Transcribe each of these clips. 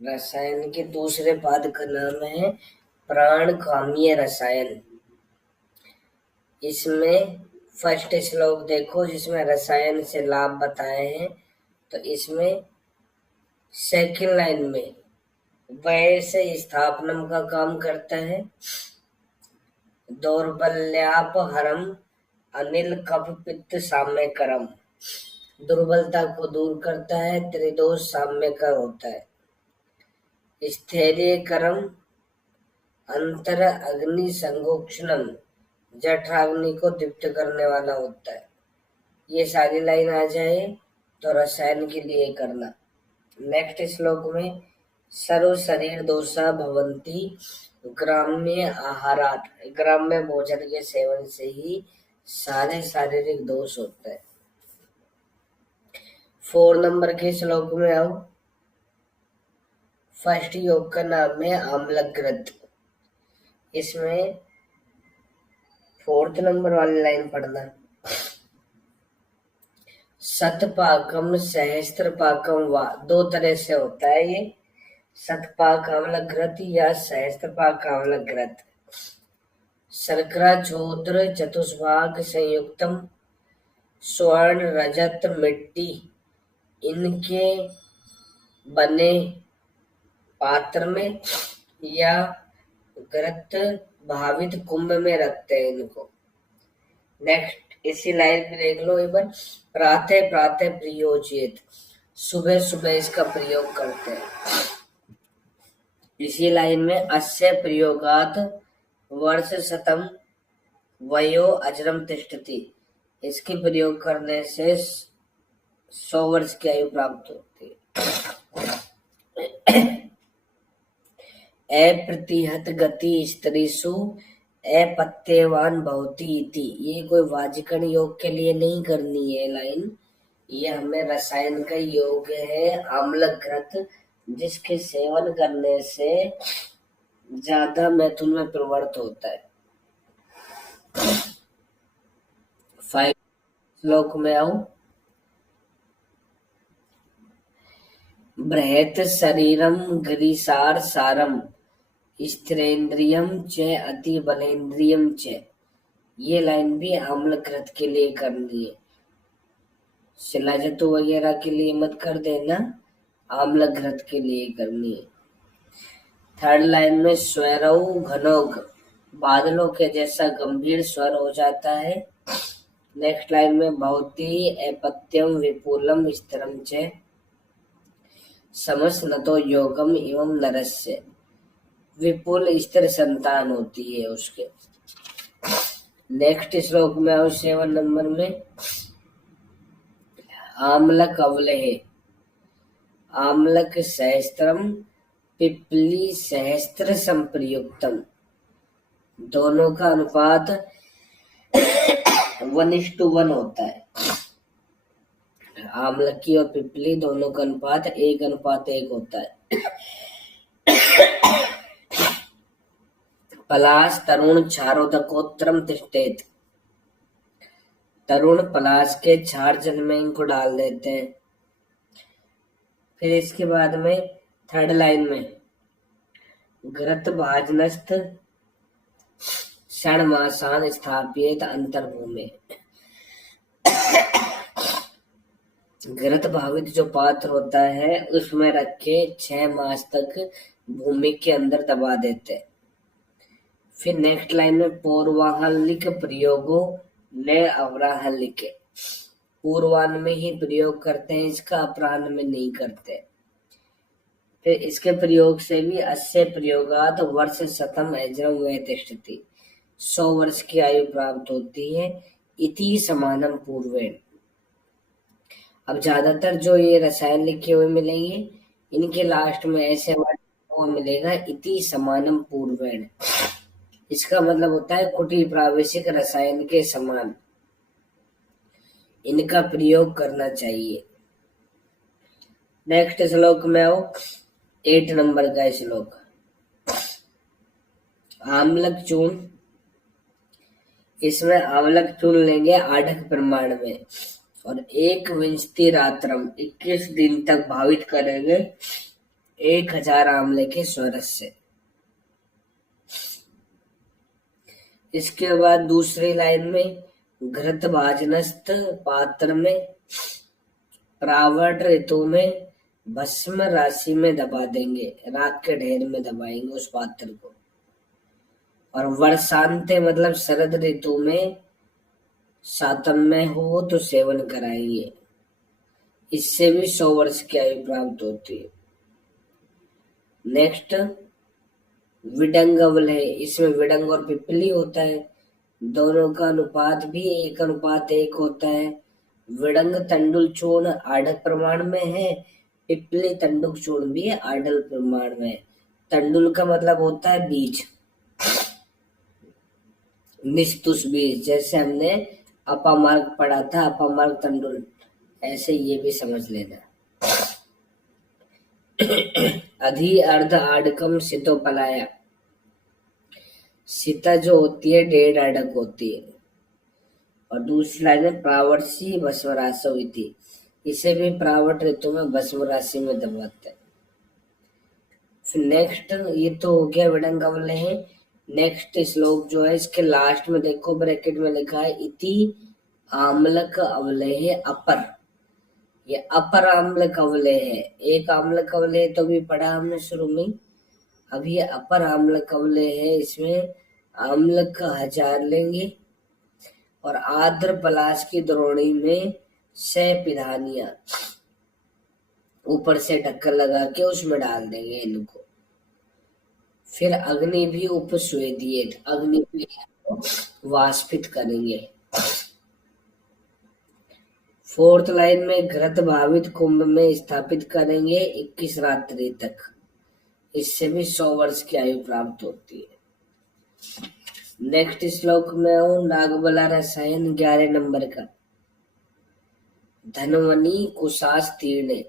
रसायन के दूसरे पाद का नाम है प्राणकामीय रसायन। इसमें फर्स्ट श्लोक देखो जिसमें रसायन से लाभ बताए हैं, तो इसमें सेकंड लाइन में वय से स्थापनम का काम करता है। दौर्बल्यापहरम अनिल कफ पित्त साम्यकरम, दुर्बलता को दूर करता है, त्रिदोष साम्यकर होता है। स्थैर्यकरम अंतर अग्नि संगोक्षणम, जठराग्नि को दीप्त करने वाला होता है। ये सारी लाइन आ जाए तो रसायन के लिए करना। नेक्स्ट श्लोक में सर्व शरीर दोषा भवंती ग्राम्य आहारात, ग्राम्य भोजन के सेवन से ही सारे शारीरिक दोष होते हैं। 4 नंबर के श्लोक में आओ। फर्स्ट योग का नाम है आम्लघृत। इसमें 4th नंबर वाली लाइन पढ़ना। शतपाकम सहस्त्रपाकम वा, 2 तरह से होता है ये, शतपाक आम्लघृत या सहस्त्रपाक आम्लघृत। शर्करा चौद्र चतुष्भाग संयुक्तम, स्वर्ण रजत मिट्टी इनके बने पात्र में या घृत भावित कुंभ में रखते हैं इनको। नेक्स्ट इसी लाइन में देख लो एक बार। प्रातः प्रातः प्रयोजित, सुबह सुबह इसका प्रयोग करते हैं। इसी लाइन में अस्य प्रयोगात वर्ष शतम वयो अजरम तिष्ठति, इसके प्रयोग करने से 100 वर्ष की आयु प्राप्त होती है। अप्रतिहत गति स्त्रीसु अपत्यवान भवति इति, ये कोई वाजिकण योग के लिए नहीं करनी है लाइन, ये हमें रसायन का योग है आम्लघृत, जिसके सेवन करने से ज्यादा मैथुन में प्रवृत्त होता है। 5 श्लोक में आओ। बृहत शरीरम गिरिसार सारम स्थिरेंद्रियम च अति बलेंद्रियम च, ये लाइन भी आम्लघृत के लिए करनी है। शिलाजतु वगैरह के लिए मत कर देना, आम्लघृत के लिए करनी है। 3rd लाइन में स्वरौ घनोग, बादलों के जैसा गंभीर स्वर हो जाता है। नेक्स्ट लाइन में भवती अपत्यम विपुलम स्थिरम च, समस्त नतो योगम एवं नरस्य, विपुल स्थिर संतान होती है उसके। नेक्स्ट श्लोक में आओ 7 नंबर में। आम्लक अवलेह, आम्लक सहस्त्रम पिपली सहस्त्र संप्रयुक्तम, दोनों का अनुपात 1:1 होता है। आम्लकी और पिपली दोनों का अनुपात 1:1 होता है। पलाश तरुण क्षारोदकोत्रम तिष्ठेत, तरुण पलाश के क्षार जल में इनको डाल देते हैं। फिर इसके बाद में 3rd लाइन में घृत भाजनस्थ षण्मासान स्थापित अंतर्भूमे, घृत भावित जो पात्र होता है उसमें रख के 6 मास तक भूमि के अंदर दबा देते हैं। फिर नेक्स्ट लाइन में पूर्वाहलिक प्रयोगो न अवराहलिक, पूर्वान में ही प्रयोग करते हैं इसका, अपराह्न में नहीं करते। फिर इसके प्रयोग से भी अस्य प्रयोगात वर्ष शतम अजरम वै तिष्ठति, 100 वर्ष की आयु प्राप्त होती है। इति समानम पूर्वेण, अब ज्यादातर जो ये रसायन लिखे हुए मिलेंगे इनके लास्ट में ऐसे वर्ड मिलेगा इति समानम पूर्वेण, इसका मतलब होता है कुटिल प्रावेशिक रसायन के समान इनका प्रयोग करना चाहिए। नेक्स्ट श्लोक में आओ 8 नंबर का श्लोक। आम्लक चूर्ण, इसमें आम्लक चूर्ण लेंगे 8 प्रमाण में और 21 रात्रम 21 दिन तक भावित करेंगे 1000 आमले के स्वरस से। इसके बाद दूसरी लाइन में घृत भाजनस्थ पात्र में प्रावट ऋतु में भस्म राशि में दबा देंगे, रात के ढेर में दबाएंगे उस पात्र को। और वर्षांते मतलब शरद ऋतु में सातम में हो तो सेवन कराएंगे, इससे भी 100 वर्ष की आयु प्राप्त होती है। नेक्स्ट विडंगवल है, इसमें विडंग और पिपली होता है, दोनों का अनुपात भी 1:1 होता है। विडंग तंडुल चूर्ण आढ़ प्रमाण में है, पिपली तंडुल चूर्ण भी आढ़ प्रमाण में है। तंडुल का मतलब होता है बीज, निस्तुष बीज, जैसे हमने अपामार्ग पढ़ा था, अपामार्ग तंडुल, ऐसे ये भी समझ लेना। अधि अर्ध आडकम सितोपलाया, सीता जो होती है 1.5 अडक होती है। और दूसरी लाइन में प्रावर्षी भस्म राशि हुई थी, इसे भी प्रावट ऋतु में भस्म राशि में दबाते हैं। फिर नेक्स्ट, ये तो हो गया विडंगवल है। नेक्स्ट श्लोक जो है इसके लास्ट में देखो ब्रैकेट में लिखा है इति आम्लक अवलेह अपर, ये अपर आम्लक अवलेह है। एक आम्लक अवलेह तो भी पढ़ा हमने शुरू में, अब ये अपर आम्लक अवलेह है, इसमें आम्लक 1000 लेंगे और आर्द्र पलाश की द्रोणी में 6 पिधानियां ऊपर से ढक्कन लगा के उसमें डाल देंगे इनको। फिर अग्नि भी उपस्वेदित, अग्नि भी वाष्पित करेंगे। 4th लाइन में घृत भावित कुंभ में स्थापित करेंगे 21 रात्रि तक, इससे भी 100 वर्ष की आयु प्राप्त होती है। नेक्स्ट श्लोक में नागबला रसायन 11 नंबर का। धनवनी कुशास तीर्णे,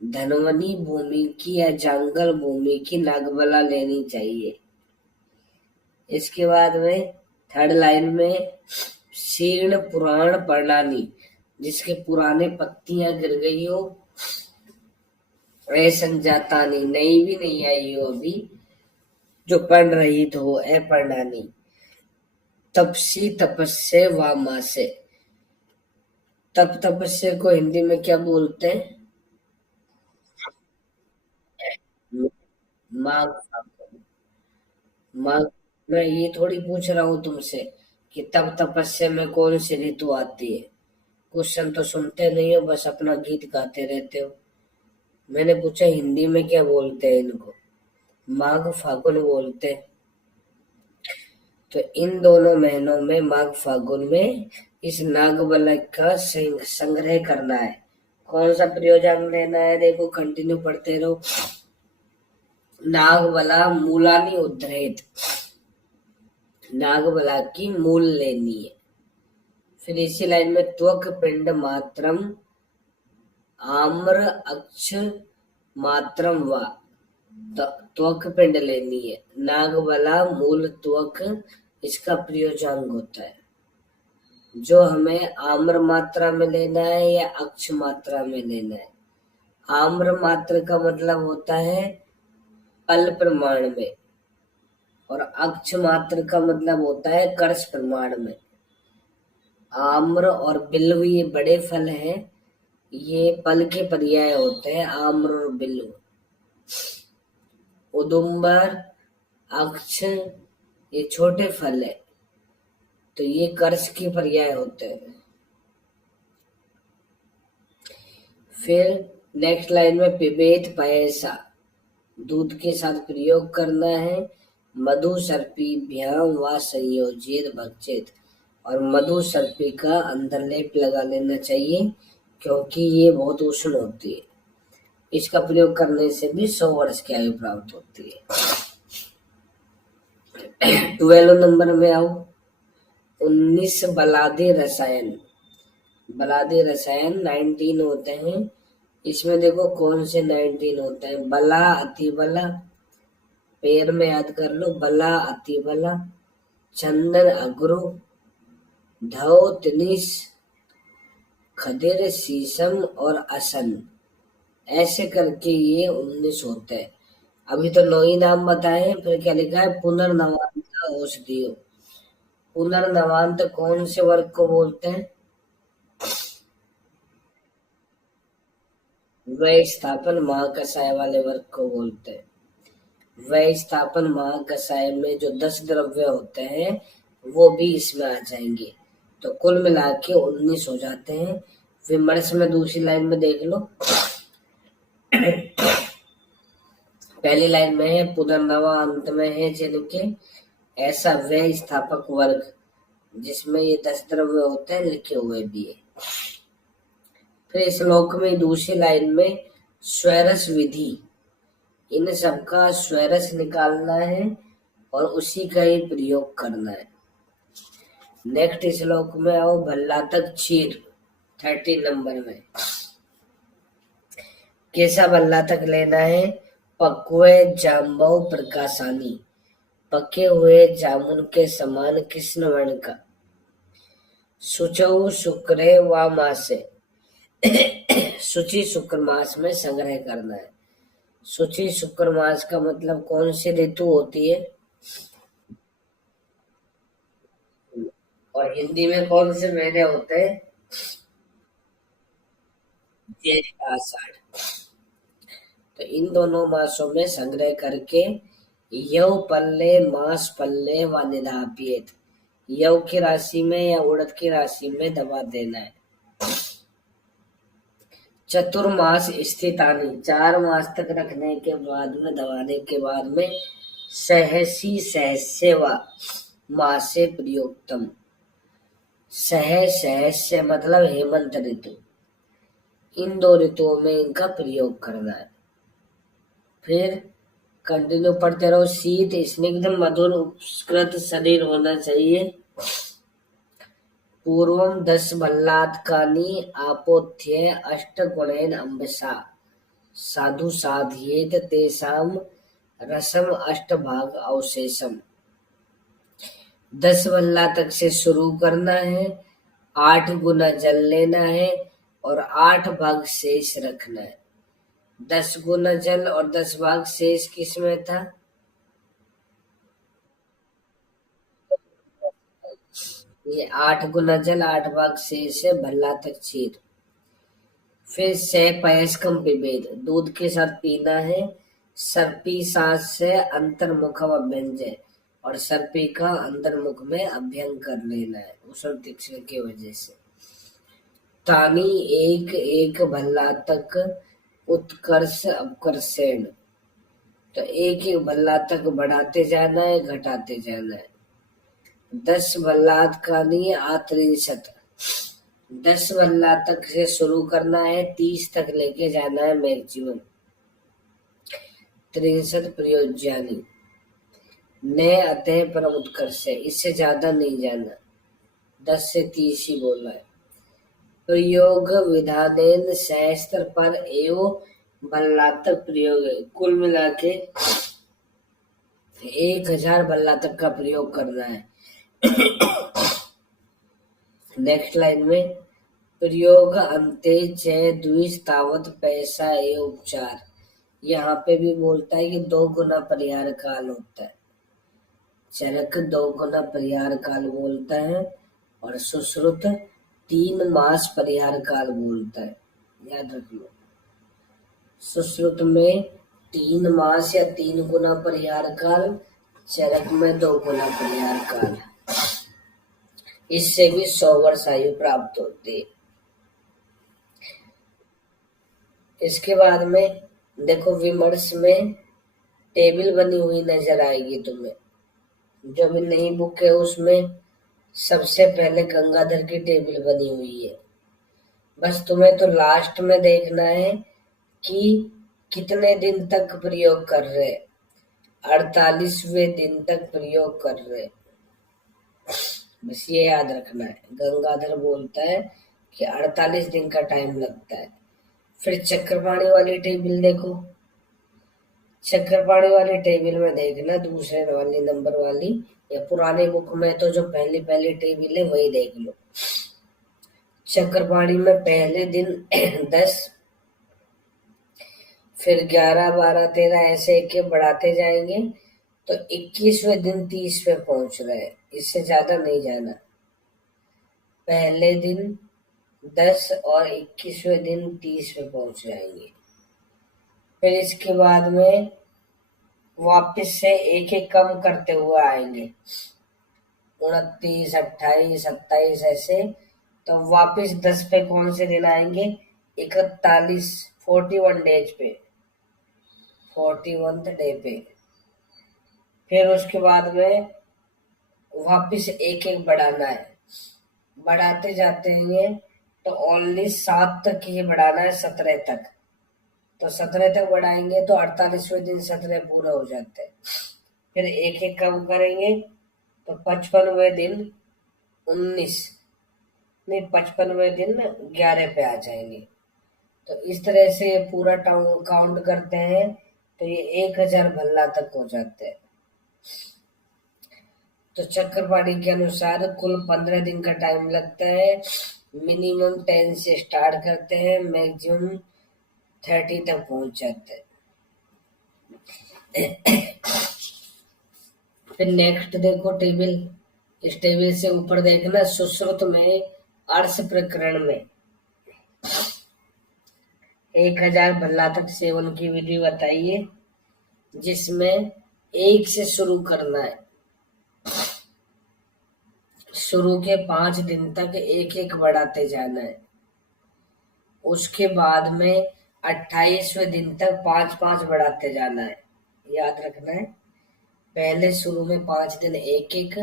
धनवनी भूमि की या जंगल भूमि की नागबला लेनी चाहिए। इसके बाद में 3rd लाइन में शीर्ण पुराण पर्णानी, जिसके पुराने पत्तियां गिर गई हो, संजातानी, नई भी नहीं आई हो अभी, जो पढ़ रही तो पर्णानी। तपसी तपस्या व मासे, तप तपस्या को हिंदी में क्या बोलते हैं? माघ फागुन। माघ, मैं ये थोड़ी पूछ रहा हूँ तुमसे कि तप तपस्या में कौन सी ऋतु आती है। क्वेश्चन तो सुनते नहीं हो, बस अपना गीत गाते रहते हो। मैंने पूछा हिंदी में क्या बोलते हैं इनको, माघ फागुन बोलते हैं। तो इन दोनों महीनों में माघ फागुन में इस नागबला का संग्रह करना है। कौन सा प्रयोजन लेना है, देखो कंटिन्यू पढ़ते रहो। नागबला मूलानी उद्धरेत, नागबला की मूल लेनी है। फिर इसी लाइन में त्वक पिंड मात्रम आम्र अक्ष मात्रम व, त्वक पिंड लेनी है। नागबला मूल त्वक इसका प्रयोजन होता है, जो हमें आम्र मात्रा में लेना है या अक्ष मात्रा में लेना है। आम्र मात्रा का मतलब होता है पल प्रमाण में, और अक्ष मात्र का मतलब होता है कर्ष प्रमाण में। आम्र और बिल्व ये बड़े फल हैं, ये पल के पर्याय होते हैं, आम्र और बिल्व। उदुम्बर, अक्ष ये छोटे फल है, तो ये कर्ष के पर्याय होते हैं। फिर नेक्स्ट लाइन में पिबेत पयसा, दूध के साथ प्रयोग करना है। मधु सर्पीभ्याम व संयोजित भक्षित, और मधु सर्पी का अंदर लेप लगा लेना चाहिए, क्योंकि ये बहुत उष्ण होती है। इसका प्रयोग करने से भी 100 वर्ष की आयु प्राप्त होती है। 12 नंबर में आओ, 19 बलादे रसायन। बलादे रसायन 19 होते हैं। इसमें देखो कौन से 19 होते हैं। बला, अति बला, पैर में याद कर लो, बला अति बला, चंदन अग्रो, धौ तिनिस, खदिर शीशम और असन, ऐसे करके ये 19 होते हैं। अभी तो 9 ही नाम बताए, फिर क्या लिखा है, पुनर्नवांत औषधियों। पुनर्नवांत कौन से वर्ग को बोलते हैं? व्यय स्थापन महाकषाय वाले वर्ग को बोलते हैं। व्यय स्थापन महाकषाय में जो 10 द्रव्य होते हैं वो भी इसमें आ जाएंगे, तो कुल मिला के 19 हो जाते हैं। विमर्श में दूसरी लाइन में देख लो, पहली लाइन में है पुनर्नवा, अंत में है जिनके, ऐसा व्यय स्थापक वर्ग जिसमें ये 10 द्रव्य होते हैं लिखे हुए भी है। फिर श्लोक में दूसरी लाइन में स्वरस विधि, इन सबका स्वरस निकालना है और उसी का ही प्रयोग करना है। नेक्स्ट श्लोक में आओ, भल्लातक क्षीर 13 नंबर में। कैसा भल्लातक लेना है? पक्वे जाम्बव प्रकाशानी, पके हुए जामुन के समान कृष्ण वर्ण का। शुचौ शुक्रे व मासे, शुचि शुक्र मास में संग्रह करना है। शुचि शुक्र मास का मतलब कौन सी ऋतु होती है? और हिंदी में कौन से महीने होते हैं? ज्येष्ठ आषाढ़। तो इन दोनों मासों में संग्रह करके यव पल्ले मास पल्ले व निधापियत, यव की राशि में या उड़द की राशि में दबा देना है। चतुर्मास स्थितानि, 4 मास तक रखने के बाद में, दबाने के बाद में, सहसी सहस्य व मासे प्रयोक्तम, सहस्य मतलब हेमंत ऋतु, इन 2 ऋतुओं में इनका प्रयोग करना है। फिर कंटिन्यू पढ़ते रहो। शीत स्निग्ध मधुर उपस्कृत शरीर होना चाहिए। पूर्वम 10 भल्लातकानि आपोथ्य अष्टगुणेन अम्बसा साधु साधयेत तेषाम रसम अष्टभाग अवशेषम। 10 भल्लातक से शुरू करना है, 8 गुना जल लेना है और 8 भाग शेष रखना है। 10 गुना जल और 10 भाग शेष किसमें था? ये 8 गुना जल 8 भाग शेष है, भल्लातक क्षीर। फिर से पयस्कम पिबेद, दूध के साथ पीना है। सर्पी सांस से अंतर्मुख अभ्यंजय, और सर्पी का अंतर्मुख में अभ्यंग कर लेना है उष्ण तीक्ष्ण की वजह से। तानी एक एक भल्लातक उत्कर्ष अपकर्षण, तो एक एक भल्लातक बढ़ाते जाना है, घटाते जाना है। 10 भल्लातकानि आत्रिशत, 10 भल्लातक से शुरू करना है, 30 तक लेके जाना है मैक्सिमम। 63 प्रयोज्यानि, न अतः परम उत्कर्ष है, इससे ज्यादा नहीं जाना, 10 से 30 ही बोला है। प्रयोग विधानेन सहस्त्र पर एवं भल्लातक प्रयोग है, कुल मिला के 1000 भल्लातक का प्रयोग करना है। नेक्स्ट लाइन में प्रयोग अंते च द्विज तावत पैसा एवं उपचार, यहाँ पे भी बोलता है कि 2 गुना परिहार काल होता है। चरक 2 गुना परिहार काल बोलता है और सुश्रुत 3 मास परिहार काल बोलता है, याद रख लो। सुश्रुत में 3 मास या 3 गुना परिहार काल, चरक में 2 गुना परिहार काल, इससे भी 100 वर्ष आयु प्राप्त होती है। इसके बाद में देखो, विमर्श में टेबल बनी हुई नजर आएगी तुम्हें, जो भी नई बुक है उसमें सबसे पहले गंगाधर की टेबल बनी हुई है। बस तुम्हें तो लास्ट में देखना है कि कितने दिन तक प्रयोग कर रहे, 48वें दिन तक प्रयोग कर रहे, बस ये याद रखना है। गंगाधर बोलता है कि 48 दिन का टाइम लगता है। फिर चक्रपाणी वाली टेबल देखो, चक्रपाणी वाली टेबल में देखना, दूसरे वाली नंबर वाली, या पुराने बुक में तो जो पहली पहली टेबल है वही देख लो। चक्रपाणी में पहले दिन 10, फिर 11, 12, 13 ऐसे एक एक बढ़ाते जाएंगे तो 21वें दिन 30 पे पहुंच रहे हैं, इससे ज्यादा नहीं जाना। पहले दिन 10 और 21वें दिन 30 पे पहुंच जाएंगे। फिर इसके बाद में वापस से एक एक कम करते हुए आएंगे, 29, 28, 27 ऐसे। तो वापस 10 पे कौन से दिन आएंगे? 41, 41 डेज पे, 41th डे पे। फिर उसके बाद में वापस एक एक बढ़ाना है, बढ़ाते जाते हैं तो ओनली 7 तक ही बढ़ाना है, 17 तक। तो 17 तक बढ़ाएंगे तो 48वें दिन 17 पूरा हो जाते हैं। फिर एक एक कम करेंगे तो 55वें दिन 19, नहीं 55वें दिन 11 पे आ जाएंगे। तो इस तरह से ये पूरा काउंट करते हैं तो ये 1000 भल्ला तक हो जाते हैं। तो चक्रपाणी के अनुसार कुल 15 दिन का टाइम लगता है। मिनिमम 10 से स्टार्ट करते हैं, मैक्सिमम 30 तक पहुंच जाते हैं। फिर नेक्स्ट देखो टेबल, इस टेबल से ऊपर देखना, सुश्रुत में अर्श प्रकरण में 1000 भल्ला तक सेवन की विधि बताइए, जिसमें एक से शुरू करना है। शुरू के 5 दिन तक एक एक बढ़ाते जाना है। उसके बाद में 28वें दिन तक 5 5 बढ़ाते जाना है, याद रखना है। पहले शुरू में 5 दिन एक एक,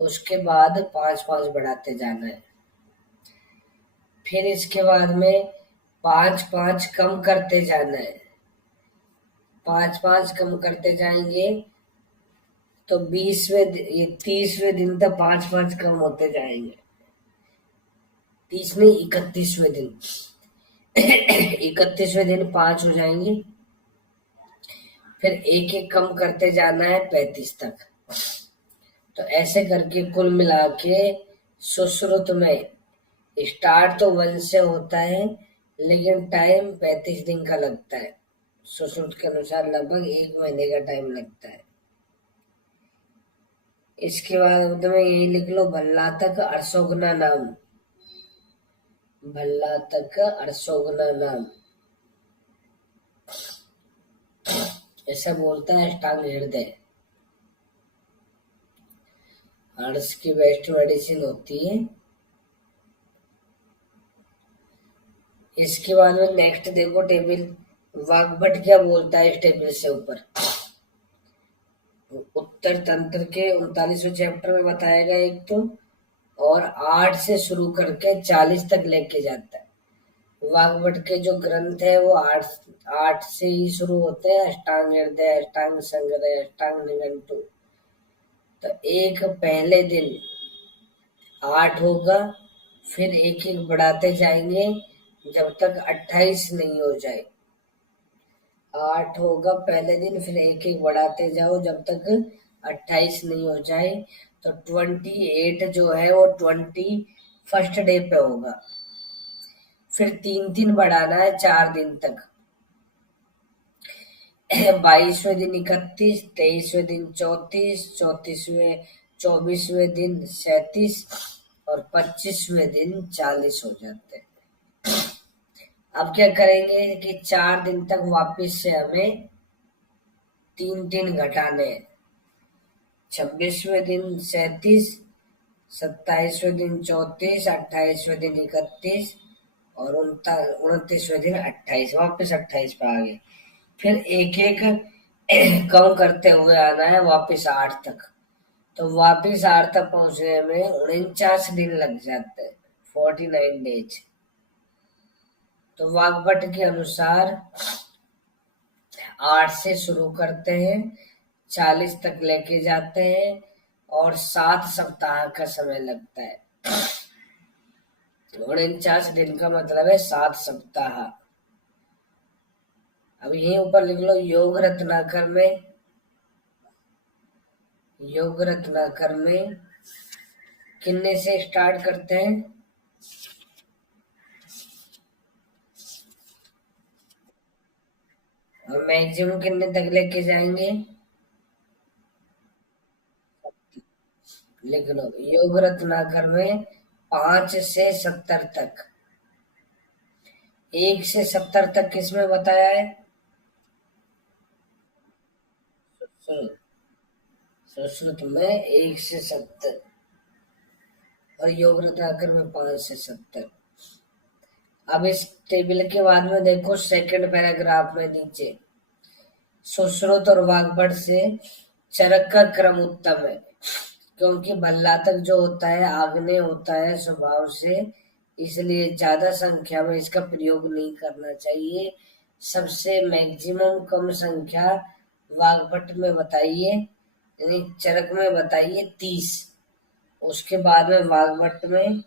उसके बाद 5 5 बढ़ाते जाना है। फिर इसके बाद में 5 5 कम करते जाना है, 5 5 कम करते जाएंगे तो 30वें दिन तक 5 5 कम होते जाएंगे। 30 नहीं, 31वें दिन 31वें दिन 5 हो जाएंगे। फिर एक एक कम करते जाना है 35 तक। तो ऐसे करके कुल मिला के सुश्रुत में स्टार्ट तो 1 से होता है, लेकिन टाइम 35 दिन का लगता है। सुश्रुत के अनुसार लगभग 1 महीने का टाइम लगता है। इसके बाद में यही लिख लो, भल्ला तक अर्शोगना नाम, भल्ला तक अर्शोगना नाम, ऐसा बोलता है अष्टांग हृदय। अर्श की बेस्ट मेडिसिन होती है। इसके बाद में नेक्स्ट देखो टेबल, वाग्भट क्या बोलता है इस टेबल से ऊपर। उत्तर तंत्र के 39वें चैप्टर में बताया गया एक तो, और 8 से शुरू करके 40 तक लेके जाता है। वाग्भट के जो ग्रंथ है वो 8 से ही शुरू होते हैं, अष्टांग हृदय, अष्टांग संग्रह, अष्टांग निघंटु। तो एक पहले दिन 8 होगा, फिर एक एक बढ़ाते जाएंगे जब तक 28 नहीं हो जाए। 8 होगा पहले दिन, फिर एक एक बढ़ाते जाओ जब तक 28 नहीं हो जाए। तो 28 जो है वो 21st डे पे होगा। फिर 3 दिन बढ़ाना है 4 दिन तक। 22वें दिन 31, 23वें दिन 34, 24वें दिन 37 और 25वें दिन 40 हो जाते हैं। अब क्या करेंगे कि 4 दिन तक वापस से हमें 3 दिन घटाने हैं। 26वें दिन 37, 27वें दिन 34, 28वें दिन 31 और 29वें दिन 28, वापस 28 पे आ गए। फिर एक एक कम करते हुए आना है वापस 8 तक। तो वापस 8 तक पहुंचने में 49 दिन लग जाते हैं, 49 डेज। तो वाग्भट के अनुसार 8 से शुरू करते हैं, 40 तक लेके जाते हैं और 7 सप्ताह का समय लगता है। 49 दिन का मतलब है 7 सप्ताह। अब यहीं ऊपर लिख लो, योग रत्नाकर में, योग रत्नाकर में कितने से स्टार्ट करते हैं? और मैक्सिमम कितने तक लेके जाएंगे? लिख लो, योग रत्नाकर में 5 से 70 तक। 1 से 70 तक किसमें बताया है? सुश्रुत। सुश्रुत में 1 से 70 और योग रत्नाकर में 5 से 70। अब इस टेबल के बाद में देखो सेकंड पैराग्राफ में नीचे, सुश्रुत और वाग्भट से चरक का क्रम उत्तम है, क्योंकि भल्लातक जो होता है आग्नेय होता है स्वभाव से, इसलिए ज्यादा संख्या में इसका प्रयोग नहीं करना चाहिए। सबसे मैक्सिमम कम संख्या वाग्भट में बताइए, यानी चरक में बताइए 30। उसके बाद में वाग्भट में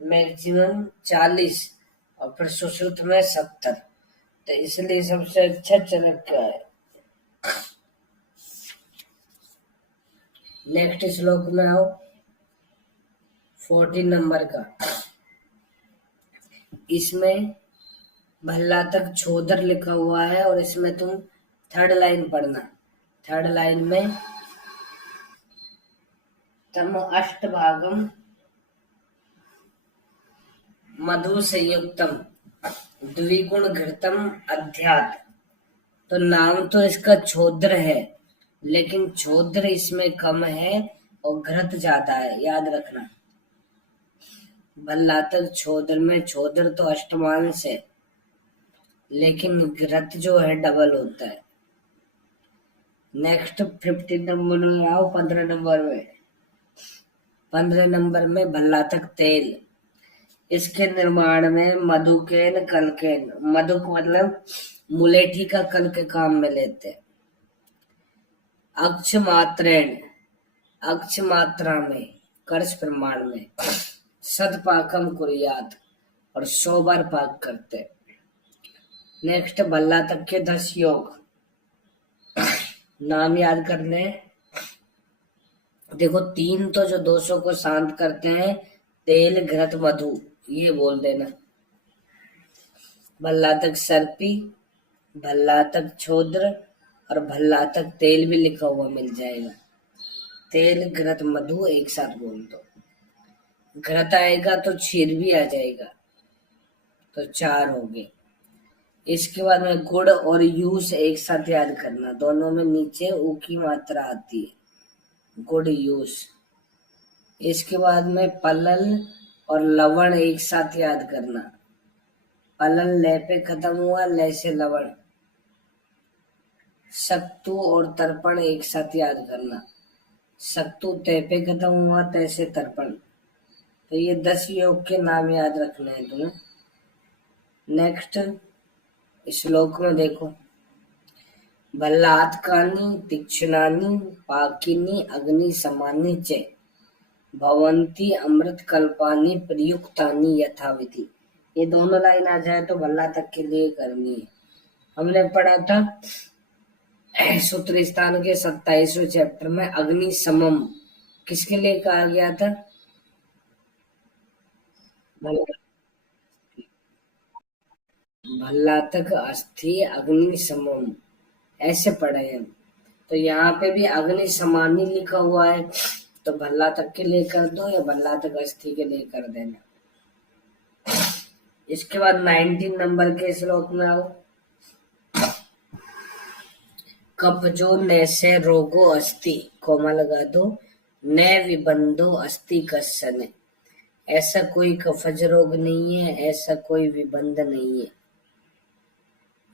मैक्सिमम 40 और फिर सुश्रुत में 70। तो इसलिए सबसे अच्छा चरक का है। नेक्स्ट श्लोक में आओ, 14 नंबर का। इसमें भल्लातक छोदर लिखा हुआ है और इसमें तुम थर्ड लाइन पढ़ना। थर्ड लाइन में तम अष्टभागम मधु संयुक्तम द्विगुण घृतम अध्यात। तो नाम तो इसका छोद्र है, लेकिन छोद्र इसमें कम है और घृत ज्यादा है, याद रखना। भल्लातक छोद्र में छोद्र तो अष्टमांश है, लेकिन घृत जो है डबल होता है। नेक्स्ट 15 नंबर में आओ, 15 नंबर में। 15 नंबर में भल्लातक तेल। इसके निर्माण में मधुकेन कलकेन, मधुक मतलब मुलेठी का कल के काम में लेते हैं। अक्ष मात्रेण, अक्ष मात्रा में, कर्ष प्रमाण में। सदपाकम कुरियात, और 100 बार पाक करते। नेक्स्ट भल्लातक के 10 योग, नाम याद करने। देखो 3 तो जो दोषों को शांत करते हैं, तेल घृत मधु, ये बोल देना। भल्लातक सर्पी, भल्लातक छोद्र और भल्लातक तेल भी लिखा हुआ मिल जाएगा। तेल घृत मधु एक साथ बोल दो। घृत आएगा तो क्षीर भी आ जाएगा, तो 4 हो गए। इसके बाद में गुड़ और यूस एक साथ याद करना, दोनों में नीचे ऊ की मात्रा आती है, गुड़ यूस। इसके बाद में पलल और लवण एक साथ याद करना। पलल ले पे खत्म हुआ, ले से लवण। सक्तु और तर्पण एक साथ याद करना। सक्तु ते पे खत्म हुआ, ते से तर्पण। तो ये 10 योग के नाम याद रखने हैं तुम्हें। नेक्स्ट श्लोक में देखो, भल्लातकानि तीक्ष्णानि पाकिनी अग्नि समानि च भवन्ति अमृत कल्पानि प्रयुक्तानि यथाविधि। ये दोनों लाइन आ जाए तो भल्लातक के लिए करनी है। हमने पढ़ा था सूत्र स्थान के 27वें चैप्टर में अग्नि समम किसके लिए कहा गया था? भल्लातक अस्थि अग्नि समम, ऐसे पढ़े हैं। तो यहाँ पे भी अग्नि समानी लिखा हुआ है, तो भल्लातक के लिए कर दो या भल्लातक अस्थि के लिए कर देना। इसके बाद 19 नंबर के श्लोक में आओ। कपजो नैसे रोगो अस्ति, कोमा लगा दो, न विबंधो अस्ति कश्चन। ऐसा कोई कफज रोग नहीं है, ऐसा कोई विबंध नहीं है।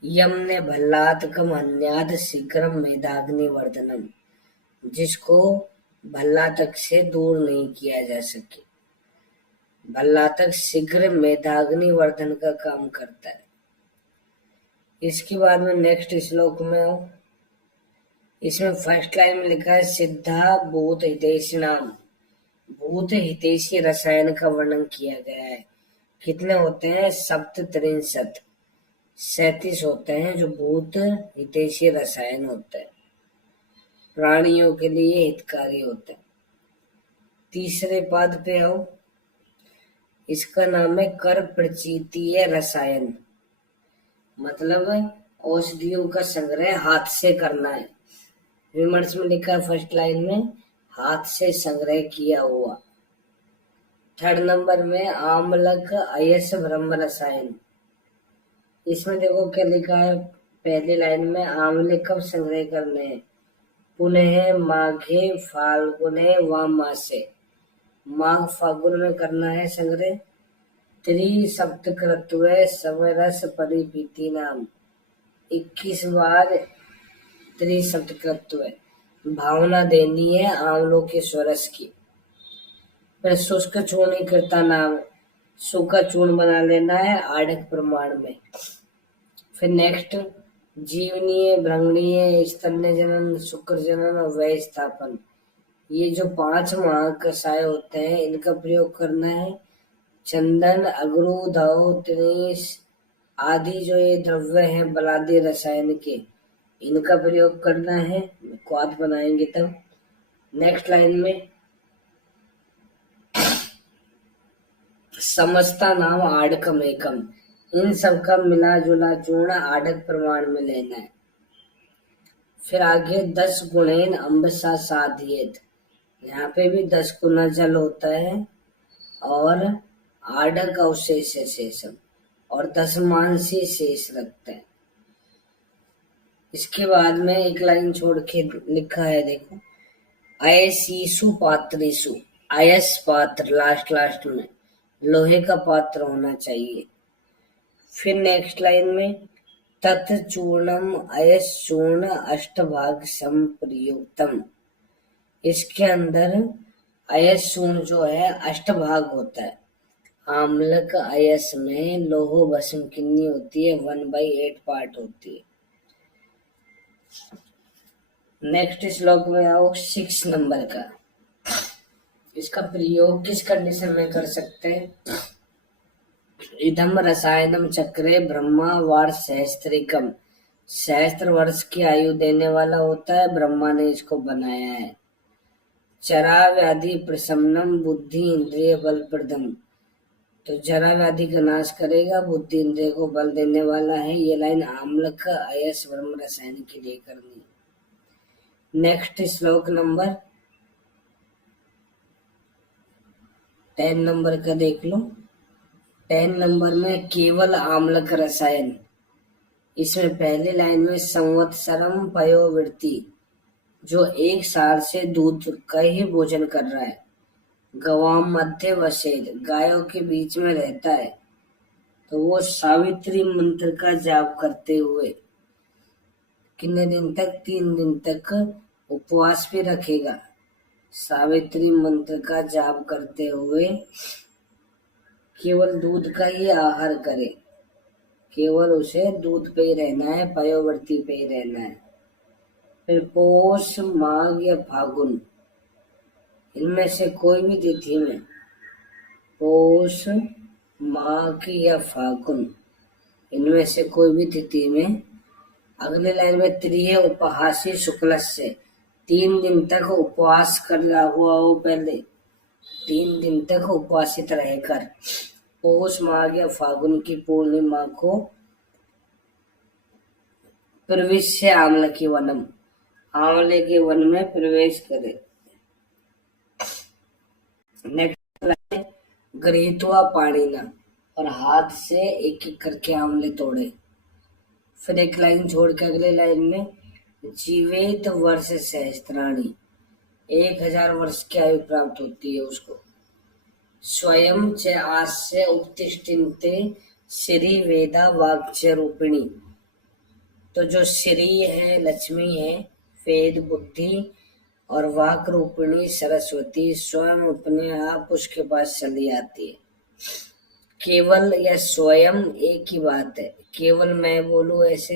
यम ने भल्लातकम हन्याद शीघ्रम मेधाग्नि वर्धनम, जिसको भल्लातक से दूर नहीं किया जा सके। भल्लातक शीघ्र मेधाग्नि वर्धन का काम करता है। इसके बाद में नेक्स्ट श्लोक में आओ। इसमें फर्स्ट लाइन में लिखा है सिद्धा भूत हितैषी नाम, भूत हितैषी रसायन का वर्णन किया गया है। कितने होते हैं? 37, 37 होते हैं जो भूत हितैषी रसायन होते हैं, प्राणियों के लिए हितकारी होते हैं। तीसरे पद पे आओ। इसका नाम है कर प्रचीतीय रसायन, मतलब औषधियों का संग्रह हाथ से करना है। विमर्श में लिखा है फर्स्ट लाइन में हाथ से संग्रह किया हुआ। थर्ड नंबर में आम्लक अयस ब्रह्म रसायन। इसमें देखो क्या लिखा है, पहली लाइन में आंवले कब संग्रह करने हैं, पुनः माघे फाल्गुने व मासे। माघ फागुन में करना है संग्रह। त्रिसप्तकृत्व समरस परिपीति नाम। 21 बार त्रिसप्तकृत्व भावना देनी है आंवलों के स्वरस की। फिर शुष्क चूर्ण कृता नाम, सूखा चूर्ण बना लेना है आढ़क प्रमाण में। फिर नेक्स्ट जीवनीय, भ्रंगणीय, स्तन्य जनन, शुक्र जनन और वय स्थापन। ये जो 5 महाकषाय होते हैं इनका प्रयोग करना है। चंदन, अगरू, धौ, तृष आदि जो ये द्रव्य हैं बलादी रसायन के, इनका प्रयोग करना है, क्वाथ बनाएंगे तब। नेक्स्ट लाइन में समस्ता नाम आढ़कम एकम, इन सबका मिला जुला चूर्ण आढ़क प्रमाण में लेना है। फिर आगे 10 गुणेन अम्बसा साधियत, यहाँ पे भी 10 गुना जल होता है और आढ़क अवशेष शेषम और 10 मानसी शेष रखते हैं। इसके बाद में एक लाइन छोड़ के लिखा है देखो, अयसीसु पात्रेसु, अयस पात्र लास्ट में लोहे का पात्र होना चाहिए। फिर नेक्स्ट लाइन में तत्चूर्णम अयस चूर्ण अष्टभाग संप्रयुक्तम, इसके अंदर अयस चूर्ण जो है अष्टभाग होता है। आम्लक अयस में लोहो भस्म कितनी होती है, 1/8 पार्ट होती है। नेक्स्ट श्लोक में आओ 6 नंबर का, इसका प्रयोग किस कंडीशन में कर सकते हैं। इदम रसायनम चक्रे ब्रह्मा वार सहस्त्रिकम, सहस्त्र वर्ष की आयु देने वाला होता है, ब्रह्मा ने इसको बनाया है। चरा व्याधि प्रशमनम बुद्धि इंद्रिय बल प्रदम, तो जरा व्याधि का नाश करेगा, बुद्धि इंद्रिय को बल देने वाला है। ये लाइन आम्लक अयस ब्रह्म रसायन के लिए करनी। नेक्स्ट श्लोक नंबर 10 नंबर का देख लो। 10 नंबर में केवल आम्लक रसायन, इसमें पहली लाइन में संवत्सरम पयोवृत्ति, जो 1 साल से दूध का ही भोजन कर रहा है। गवाम मध्य वसेद, गायों के बीच में रहता है, तो वो सावित्री मंत्र का जाप करते हुए कितने दिन तक, 3 दिन तक उपवास भी रखेगा। सावित्री मंत्र का जाप करते हुए केवल दूध का ही आहार करे, केवल उसे दूध पे ही रहना है, पयोवर्ती पे ही रहना है। फिर पौष, माघ या फागुन, इनमें से कोई भी तिथि में, पौष, माघ या फागुन, इनमें से कोई भी तिथि में। अगले लाइन में त्रिय उपहासी शुक्ल से, 3 दिन तक उपवास कर रहा हुआ हो, पहले 3 दिन तक उपवासित रहकर पौष, माघ या फागुन की पूर्णिमा को प्रवेश आम्ल की वनम, आंवले के वन में प्रवेश करे। नेक्स्ट लाइन गृहीत्वा पाणिना, और हाथ से एक एक करके आंवले तोड़े। फिर एक लाइन छोड़ के अगले लाइन में जीवेत वर्ष सहस्त्राणी, 1000 वर्ष की आयु प्राप्त होती है उसको। स्वयं च आस्य उत्तिष्ठन्ते श्री वेदा वाक्य रूपिणी, तो जो श्री है, लक्ष्मी है, वेद बुद्धि और वाक रूपिणी सरस्वती स्वयं अपने आप उसके पास चली आती है। केवल या स्वयं एक ही बात है, केवल मैं बोलूं ऐसे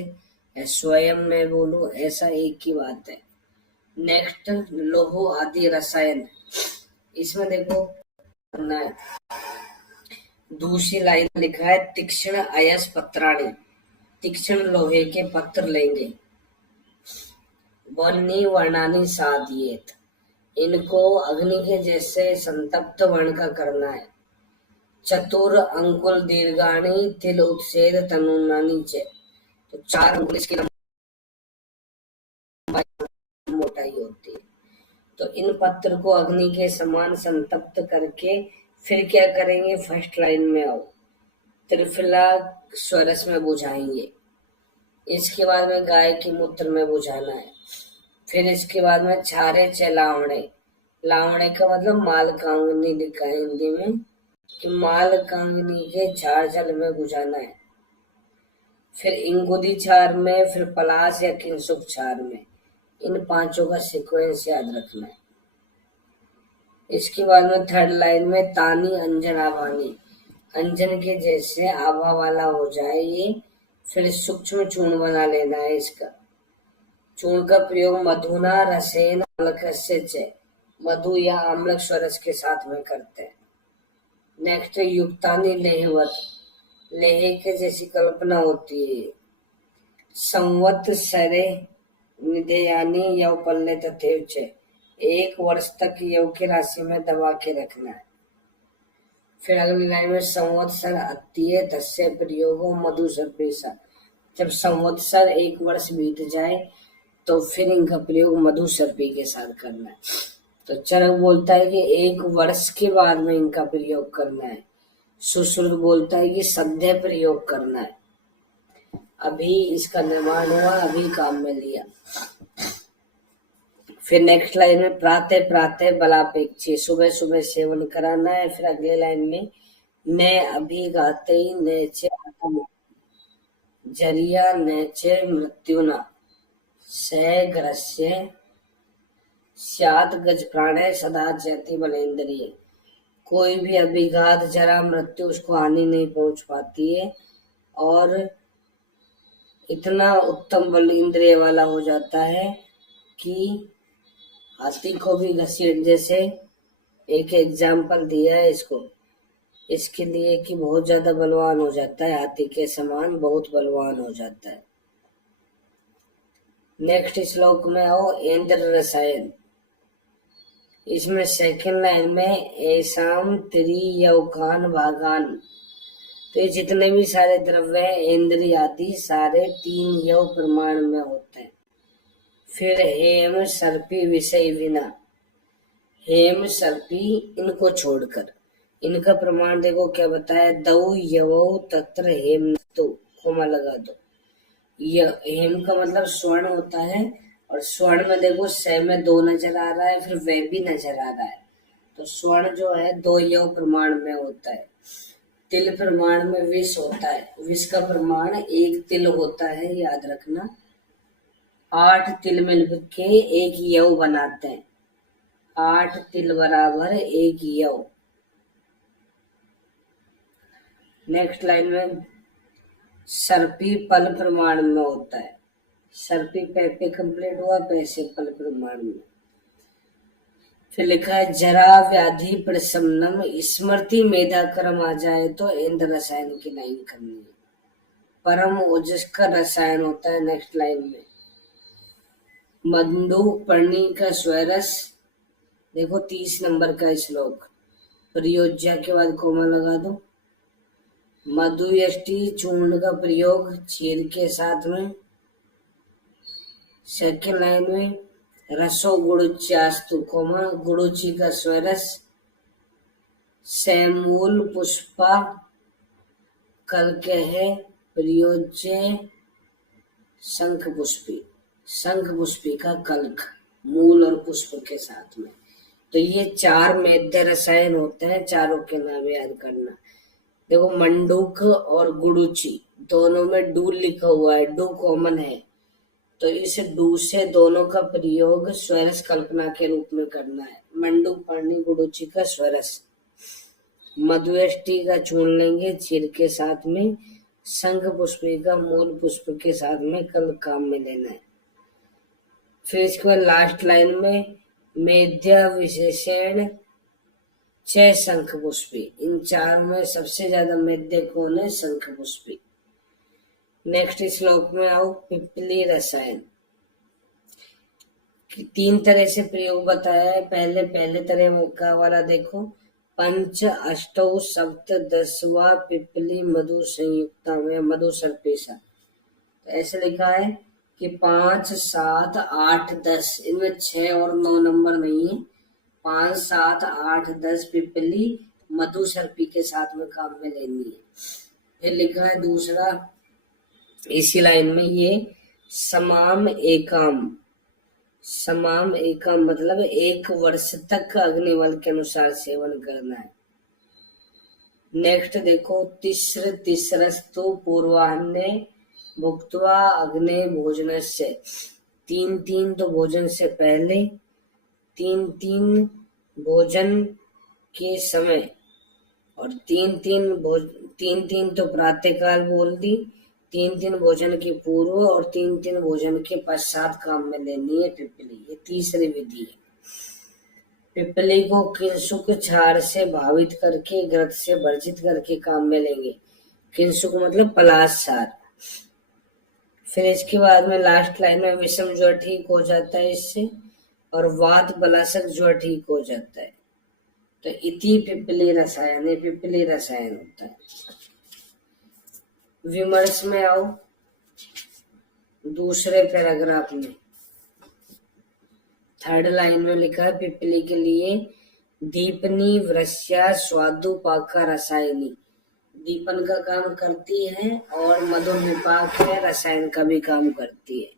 या स्वयं मैं बोलूं ऐसा एक ही बात है। नेक्स्ट लोहो आदि रसायन, इसमें देखो करना है, दूसरी लाइन लिखा है तीक्ष्ण अयस पत्राणी, तीक्ष्ण लोहे के पत्र लेंगे। वर्णी वर्णानी साधियत, इनको अग्नि के जैसे संतप्त वर्ण का करना है। चतुर अंकुल दीर्घाणी तिल उत्सेद तनुनानी च, तो 4 अंगुल इसकी मोटाई होती है। तो इन पत्र को अग्नि के समान संतप्त करके फिर क्या करेंगे, फर्स्ट लाइन में आओ, त्रिफला स्वरस में बुझाएंगे। इसके बाद में गाय के मूत्र में बुझाना है। फिर इसके बाद में छारे चलावणे, लावणे का मतलब मालकांगनी लिखा है हिंदी में, कि मालकांगनी के झाड़ जल में बुझाना है। फिर इंगुदी छार में, फिर पलाश या किंसुक छार में। इन 5 का सीक्वेंस याद रखना है। इसके बाद में थर्ड लाइन में तानी अंजन आभानी, अंजन के जैसे आभा वाला हो जाए ये। फिर सूक्ष्म चूर्ण बना लेना है इसका। चूर्ण का प्रयोग मधुना रसेन आम्लकस्य च, मधु या आम्लक स्वरस के साथ में करते हैं। नेक्स्ट युक्तानी लेहवत, लेह के जैसी कल्पना होती है। संवत्सरे निधेयानी यव पल्ले तथेव च, 1 वर्ष तक यव की राशि में दबा के रखना है। फिर अगली लाइन में संवत्सर अत्यय तस्य प्रयोगो मधु सर्पेशा, जब संवत्सर 1 वर्ष बीत जाए तो फिर इनका प्रयोग मधु सर्पी के साथ करना है। तो चरक बोलता है कि 1 वर्ष के बाद में इनका प्रयोग करना है। सुश्रुत बोलता है कि सद्य प्रयोग करना है, अभी इसका निर्माण हुआ, अभी काम में लिया। फिर नेक्स्ट लाइन में प्रातः प्रातः बलापेक्षी, सुबह सुबह सेवन कराना है। फिर अगले लाइन में न अभी गाते न च जरिया न च मृत्युना सग्रस्य स्यात् गज प्राणः सदा जयति बलेंद्रिय, कोई भी अभिघात जरा मृत्यु उसको हानि नहीं पहुंच पाती है और इतना उत्तम बल इंद्रिय वाला हो जाता है कि हाथी को भी घसीट, जैसे एक एग्जाम्पल दिया है इसको, इसके लिए कि बहुत ज्यादा बलवान हो जाता है, हाथी के समान बहुत बलवान हो जाता है। नेक्स्ट श्लोक में आओ, इंद्र रसायन। इसमें सेकंड लाइन में ऐसाम त्रियौकान भागान, तो ये जितने भी सारे द्रव्य है इंद्रिय आदि सारे 3 यव प्रमाण में होते हैं। फिर हेम सर्पी विषय विना, हेम सर्पी इनको छोड़कर, इनका प्रमाण देखो क्या बताया, दौ यवौ तत्र हेम तो कोमा लगा दो। हेम का मतलब स्वर्ण होता है और स्वर्ण में देखो स में 2 नजर आ रहा है, फिर वे भी नजर आ रहा है। तो स्वर्ण जो है 2 यव प्रमाण में होता है। तिल प्रमाण में विष होता है, विष का प्रमाण 1 तिल होता है, याद रखना। 8 तिल मिलकर के 1 यव बनाते हैं, 8 तिल बराबर 1 यव। नेक्स्ट लाइन में सर्पी पल प्रमाण में होता है, सर्पी पे कंप्लीट हुआ, पैसे पल प्रमाण में। फिर लिखा है जरा व्याधि प्रशमनम, स्मृति मेधा क्रम आ जाए तो इंद्र रसायन की लाइन करनी है। परम ओजस का रसायन होता है नेक्स्ट लाइन में। मंदूक पर्णी का स्वरस, देखो 30 नंबर का श्लोक, प्रयोज्या के बाद कोमा लगा दो। मधुयष्टि चूर्ण का प्रयोग चीर के साथ में। सेकेंड लाइन में रसो गुड़ुच्यास्तु कोमा, गुड़ुची का स्वरस। सैमूल पुष्पा कल के है प्रयोज्य शंख पुष्पी, शंख पुष्पी का कल्क मूल और पुष्प के साथ में। तो ये 4 मेद्य रसायन होते हैं, चारों के नाम याद करना। देखो मंडूक और गुड़ुची दोनों में डू लिखा हुआ है, डू कॉमन है, तो इस डू से दोनों का प्रयोग स्वरस कल्पना के रूप में करना है। मंडूक पर्णी गुड़ुची का स्वरस। मधुयष्टि का चूर्ण लेंगे चीर के साथ में, शंख पुष्पी का मूल पुष्प के साथ में कल काम में लेना है। फिर इसके बाद लास्ट लाइन में मेध्या विशेषण 6 शंख पुष्पी, इन 4 में सबसे ज्यादा मेध्य कौन है, शंख पुष्पी। नेक्स्ट श्लोक में आओ, पिपली रसायन। 3 तरह से प्रयोग बताया है। पहले तरह का वाला देखो, पंच अष्टौ सप्त 10वां पिपली मधु संयुक्ता में मधु सर्पेशा। तो ऐसे लिखा है कि 5, 7, 8, 10, इनमें 6 और 9 नंबर नहीं है। 5, 7, 8, 10 पिपली मधु सर्पी के साथ में काम में लेनी है। फिर लिखा है दूसरा इसी लाइन में, ये समाम एकाम। समाम एकाम मतलब 1 वर्ष तक अग्निवल के अनुसार सेवन करना है। नेक्स्ट देखो, तिस्रस्तु पूर्वाह्ने भुक्त्वा अग्ने भोजनस्य। 3 तो भोजन से पहले, 3 भोजन के समय, और 3 तो प्रातःकाल बोल दी, 3 भोजन के पूर्व और 3 भोजन के पश्चात काम में लेनी है पिपली। ये तीसरी विधि है। पिपली को किंसुक क्षार से भावित करके घृत से वर्जित करके काम में लेंगे। किंसुक मतलब पलाश क्षार। फिर इसके बाद में लास्ट लाइन में विषम ज्वर ठीक हो जाता है इससे, और वात बलासक ज्वर ठीक हो जाता है। तो इति पिपली रसायन, ये पिपली रसायन होता है। विमर्श में आओ दूसरे पैराग्राफ में, थर्ड लाइन में लिखा है पिपली के लिए दीपनी वृष्या स्वादुपाका रसायनी। दीपन का काम करती है और मधुर विपाक है, रसायन का भी काम करती है।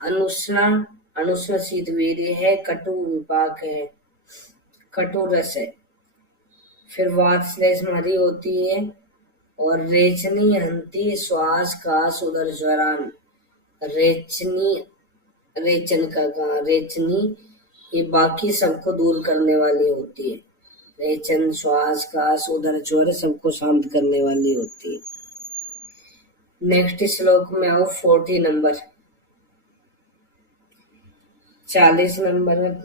अनुष्ण, अनुष्ण शीतवीर्य है, कटु विपाक है, कटु रस है। फिर वात श्लेष हरी होती है, और रेचनी हंती श्वास कास उदर ज्वरान। रेचनी, रेचन का कहा, रेचनी ये बाकी सबको दूर करने वाली होती है। रेचन, श्वास कास उदर ज्वर सबको शांत करने वाली होती है। नेक्स्ट श्लोक में आओ 40 नंबर, 40 नंबर में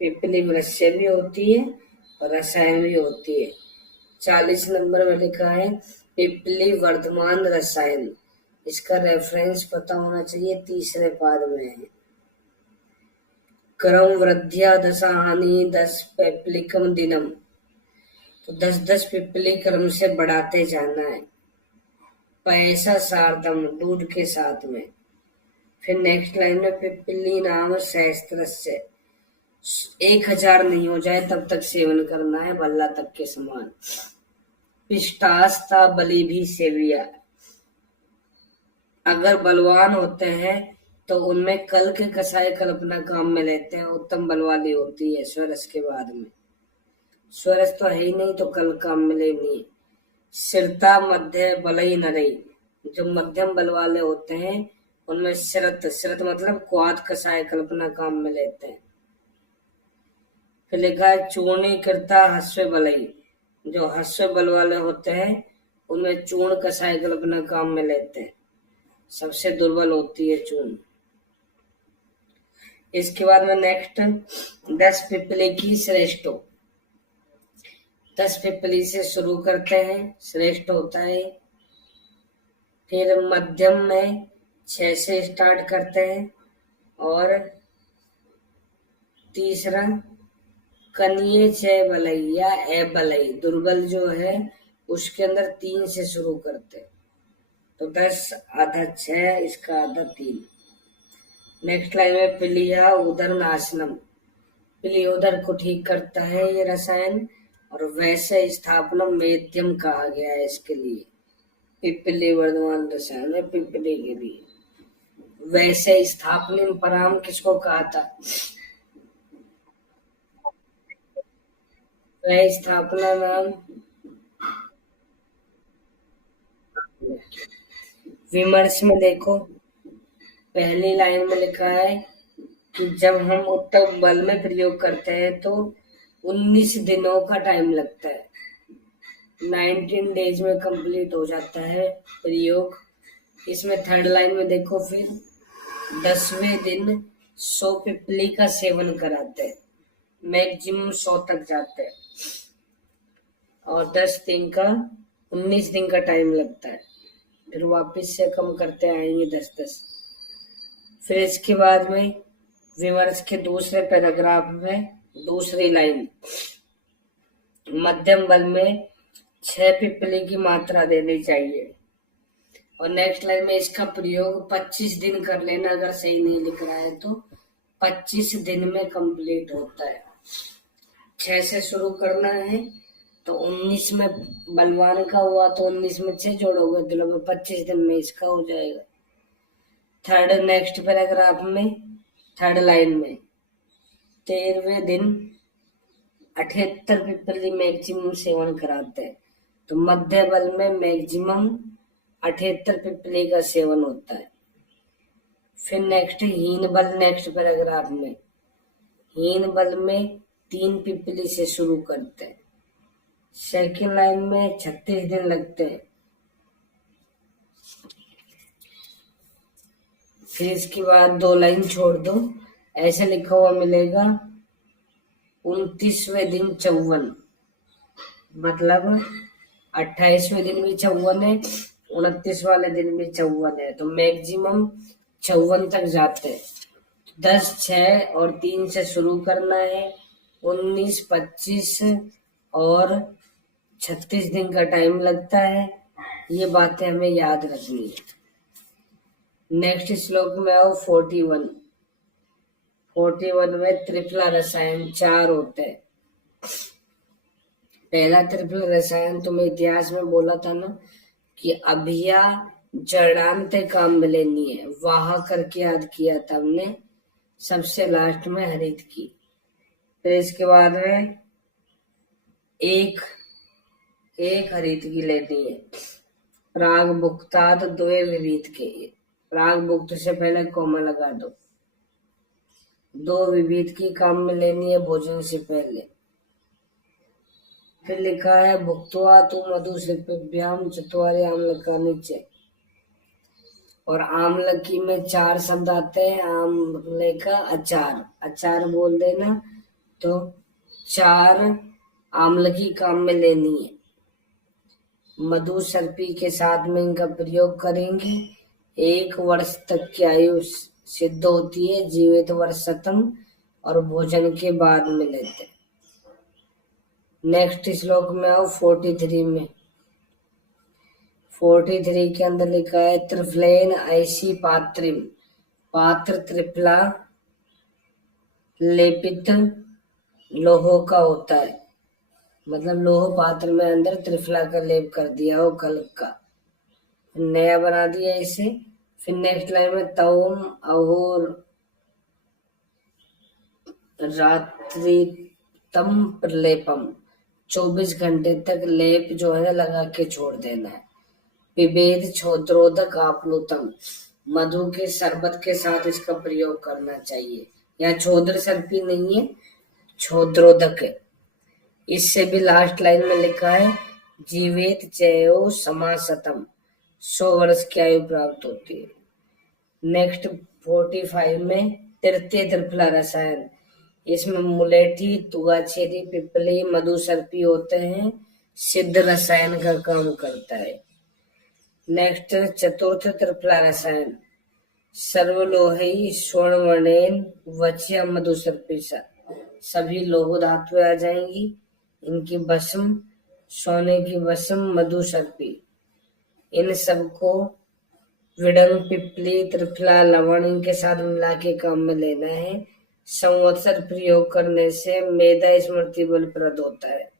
पिपली वृक्ष भी होती है और रसायन भी होती है। 40 नंबर में लिखा है पिपली वर्धमान रसायन। इसका रेफरेंस पता होना चाहिए, तीसरे पाद में है। क्रम वृद्धिया दशाहानि 10 पिपलिकम दिनम। तो 10 पिपली क्रम से बढ़ाते जाना है। पैसा सार्धम दूध के साथ में। फिर नेक्स्ट लाइन में पिपली नाम सहस्त्र से 1000 नहीं हो जाए तब तक सेवन करना है, बल्ला तक के समान। पिष्टास्ता बलि भी सेविया। अगर बलवान होते हैं तो उनमें कल के कसाय कल्पना काम में लेते हैं, उत्तम बल वाली होती है स्वरस के बाद में। स्वरस तो है ही नहीं तो कल काम में लेनी। सिरता मध्य बलई नरई, जो मध्यम बल वाले होते हैं उनमें सिरत, सिरत मतलब क्वाद कसाय कल्पना काम में लेते हैं। फिर लिखा है चूर्णी करता हस्व बलई, जो हस्व बल वाले होते हैं उनमें चूर्ण कसाय कल्पना काम में लेते हैं। सबसे दुर्बल होती है चूर्ण। इसके बाद में नेक्स्ट 10 पिपली की श्रेष्ठो। 10 पिपली से शुरू करते हैं, श्रेष्ठ होता है। फिर मध्यम में 6 से स्टार्ट करते हैं, और तीसरा कनिये 6 बलई या ए बलई, दुर्बल जो है उसके अंदर 3 से शुरू करते हैं। तो 10 आधा 6, इसका आधा 3। नेक्स्ट लाइन में पिलिया उदर नाशनम। पिलियोदर को ठीक करता है ये रसायन, और वैसे स्थापनम मेध्यम कहा गया है इसके लिए। पिपली वर्धमान रसायन है पिपली के लिए। वैसे स्थापनिम पराम किसको कहा था? वह स्थापना नाम विमर्श में देखो, पहली लाइन में लिखा है कि जब हम उत्तम बल में प्रयोग करते हैं तो 19 दिनों का टाइम लगता है। 19 डेज में कंप्लीट हो जाता है प्रयोग। इसमें थर्ड लाइन में देखो, फिर 10वें दिन 100 पिपली का सेवन कराते हैं, मैक्सिमम 100 तक जाते हैं, और 19 दिन का टाइम लगता है। फिर वापस से कम करते आएंगे 10-10। फिर इसके बाद में विमर्श के दूसरे पैराग्राफ में दूसरी लाइन, मध्यम बल में 6 पिपली की मात्रा देनी चाहिए, और नेक्स्ट लाइन में इसका प्रयोग 25 दिन कर लेना, अगर सही नहीं लिख रहा है तो 25 दिन में कंप्लीट होता है। 6 से शुरू करना है तो 19 में बलवान का हुआ तो 19 में 6 जोड़ोगे तो लगभग 25 दिन में इसका हो जाएगा। थर्ड नेक्स्ट पैराग्राफ में थर्ड लाइन में 13वें दिन 78 पिपली मैक्सिमम सेवन कराते हैं, तो मध्य बल में मैक्सिमम 78 पिपली का सेवन होता है। फिर नेक्स्ट हीन बल, नेक्स्ट पैराग्राफ में हीन बल में 3 पिपली से शुरू करते हैं। सेकेंड लाइन में 36 दिन लगते हैं। फिर इसके बाद 2 लाइन छोड़ दो, ऐसे लिखा हुआ मिलेगा 29वें दिन 54, मतलब 28वें दिन भी 54 है, 29 वाले दिन भी 54 है, तो मैक्सिमम 54 तक जाते हैं। 10, 6 और 3 से शुरू करना है। 19, 25 और 36 दिन का टाइम लगता है। ये बातें हमें याद रखनी है। नेक्स्ट श्लोक में आओ 41। 41 में त्रिफला रसायन 4 होते हैं। पहला त्रिफला रसायन तुम्हें इतिहास में बोला था ना कि अभिया जड़ांत काम मिलेनी है, वाह करके याद किया था हमने, सबसे लास्ट में हरित की। फिर इसके बाद में एक हरित की लेनी है। प्राग भुक्ताद द्वे विविध के, प्राग भुक्त से पहले कोमा लगा दो। 2 विविध की काम में लेनी है भोजन से पहले। फिर लिखा है भुक्तवा तू मधु शिल्प्याम चतुवारे आम्लका नीचे, और आम्लकी में 4 शब्द आते हैं। आमले का अचार, अचार बोल देना, तो 4 आम्लकी काम में लेनी है। मधु सर्पी के साथ में इनका प्रयोग करेंगे। 1 वर्ष तक की आयु सिद्ध होती है, जीवित वर्ष शतम, और भोजन के बाद में लेते हैं। नेक्स्ट श्लोक में आओ 43 में। 43 के अंदर लिखा है त्रिफलेन ऐसी पात्रिम, पात्र त्रिफला लेपित लोहो का होता है, मतलब लोह पात्र में अंदर त्रिफला का लेप कर दिया हो, कल्क का, नया बना दिया इसे। फिर नेक्स्ट लाइन में तवम अहोर रात्रितम प्रलेपम, 24 घंटे तक लेप जो है लगा के छोड़ देना है। पिबेद छोद्रोदक आप्लुतम, मधु के शरबत के साथ इसका प्रयोग करना चाहिए। यहाँ छोद्र सर्पी नहीं है, छोद्रोदक है। इससे भी लास्ट लाइन में लिखा है जीवेत चयो समासतम, 100 वर्ष की आयु प्राप्त होती है। नेक्स्ट 45 में तृतीय त्रिफला रसायन, इसमें मुलेठी, तुगाछेरी, पिपली, मधु सर्पी होते हैं, सिद्ध रसायन का काम करता है। नेक्स्ट चतुर्थ त्रिफला रसायन सर्वलोही स्वर्णवर्णेन वच्य मधु सर्पीसा, सभी लोह धातुएं आ जाएंगी। इनकी भस्म सोने की भस्म मधु सर्पी, इन सबको विडंग, पिपली, त्रिफला, लवण इनके साथ मिला के काम में लेना है। संवत्सर प्रयोग करने से मेधा स्मृति बलप्रद होता है,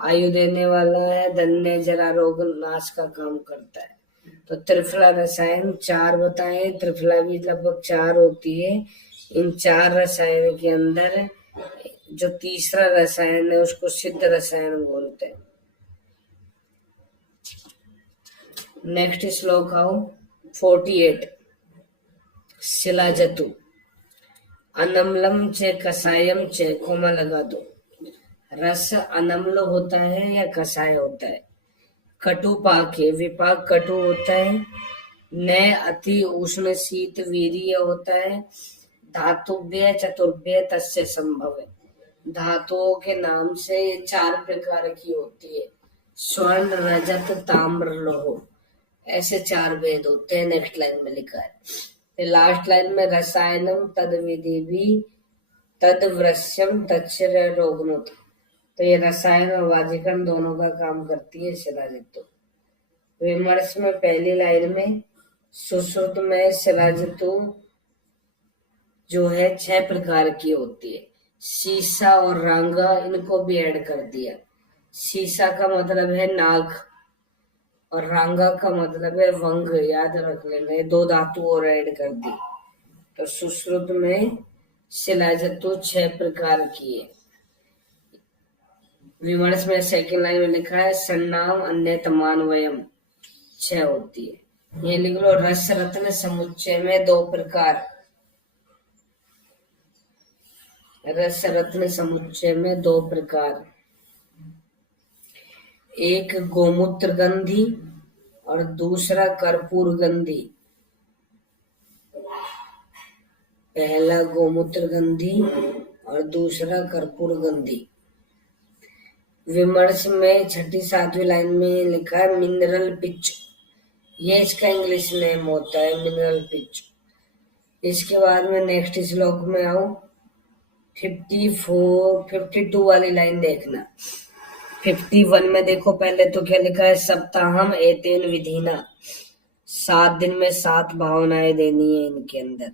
आयु देने वाला है, धन्य जरा रोग नाश का काम करता है। तो त्रिफला रसायन 4 बताए, त्रिफला भी लगभग 4 होती है। इन 4 रसायन के अंदर जो तीसरा रसायन है उसको सिद्ध रसायन बोलते हैं। नेक्स्ट श्लोक आओ 48। शिलाजतु अनमलम च कसायम च, कोमा लगा दो। रस अनम्ल होता है या कसाय होता है। कटु पाक है, विपाक कटु होता है। न अति उष्ण शीत वीर्य होता है। धातुभ्य चतुर्भ्य तस्य संभव है, धातुओं के नाम से 4 प्रकार की होती है। स्वर्ण, रजत, ताम्र, लोह, ऐसे 4 भेद होते हैं। नेक्स्ट लाइन में लिखा है। फिर लास्ट लाइन में रसायनम तद विधि भी तद वृश्यम तक्षर रोगनुत, तो ये रसायन और वाजीकरण दोनों का काम करती है शिलाजित। विमर्श में पहली लाइन में सुश्रुत में शिलाजितु जो है 6 प्रकार की होती है। सीसा और रांगा इनको भी ऐड कर दिया। सीसा का मतलब है नाग और रांगा का मतलब है वंग, याद रख लेना, 2 धातु और ऐड कर दी। तो सुश्रुत में शिलाजतु 6 प्रकार की है। विमर्श में सेकंड लाइन में लिखा है सन्नाम अन्य तमान्वयम 6 होती है। ये लिख लो रस रत्न समुच्चय में 2 प्रकार। रस रत्न समुच्चय में 2 प्रकार, एक गोमूत्र गंधी और दूसरा कर्पूर गंधी। पहला गोमूत्र गंधी और दूसरा कर्पूर गंधी। विमर्श में छठी सातवीं लाइन में लिखा है मिनरल पिच, ये इसका इंग्लिश नेम होता है मिनरल पिच। इसके बाद में नेक्स्ट श्लोक में आओ 52 वाली लाइन देखना। 51 में देखो पहले तो क्या लिखा है सप्ताहम एतेन विधिना, 7 दिन में 7 भावनाएं देनी है इनके अंदर।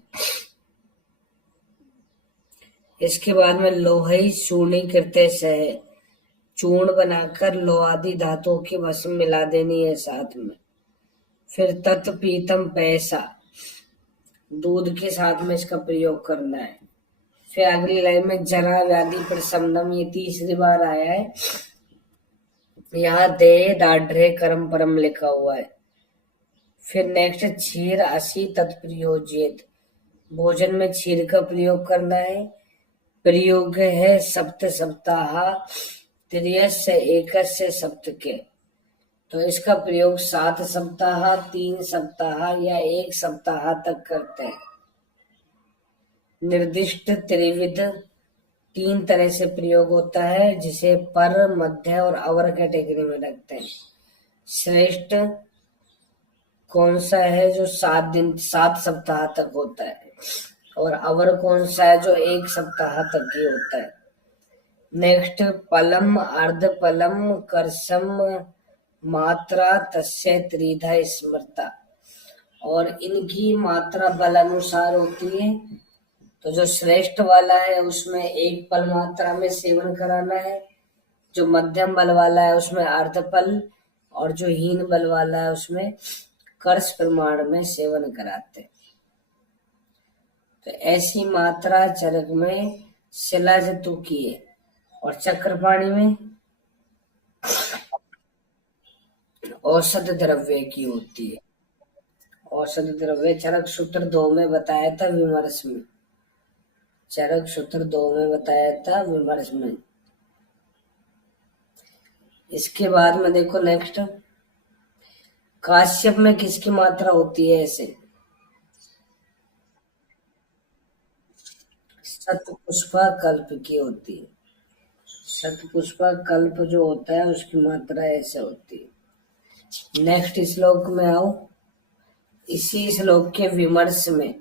इसके बाद में लोहई चूर्णी करते सह, चूर्ण बनाकर लोहादी धातुओं की भस्म मिला देनी है साथ में। फिर तत् पीतम पैसा, दूध के साथ में इसका प्रयोग करना है। फिर अगली लाइन में जरा व्याधि प्रशमनम, ये 3री बार आया है। यहाँ दे दाढ़े कर्म परम लिखा हुआ है। फिर नेक्स्ट क्षीर असी तत्प्रयोजित, भोजन में क्षीर का प्रयोग करना है। प्रयोग है सप्त सप्ताह त्रियस्य एकस्य सप्त के, तो इसका प्रयोग 7 सप्ताह 3 सप्ताह या 1 सप्ताह तक करते हैं। निर्दिष्ट त्रिविध 3 तरह से प्रयोग होता है, जिसे पर मध्य और अवर कैटेगरी में रखते हैं। श्रेष्ठ कौन सा है जो 7 सप्ताह तक होता है, और अवर कौन सा है जो 1 सप्ताह तक ही होता है। नेक्स्ट पलम अर्ध पलम करसम मात्रा तस्य त्रिधा स्मृता, और इनकी मात्रा बल अनुसार होती है। तो जो श्रेष्ठ वाला है उसमें 1 पल मात्रा में सेवन कराना है, जो मध्यम बल वाला है उसमें अर्ध पल, और जो हीन बल वाला है उसमें कर्ष प्रमाण में सेवन कराते हैं। तो ऐसी मात्रा चरक में शिलाजतु की है, और चक्रपाणी में औषध द्रव्य की होती है। औषध द्रव्य चरक सूत्र 2 में बताया था विमर्श में, चरक सूत्र 2 में बताया था विमर्श में। इसके बाद में देखो नेक्स्ट काश्यप में किसकी मात्रा होती है ऐसे, शतपुष्पा कल्प की होती है। शतपुष्पा कल्प जो होता है उसकी मात्रा ऐसे होती है। नेक्स्ट श्लोक में आओ, इसी श्लोक के विमर्श में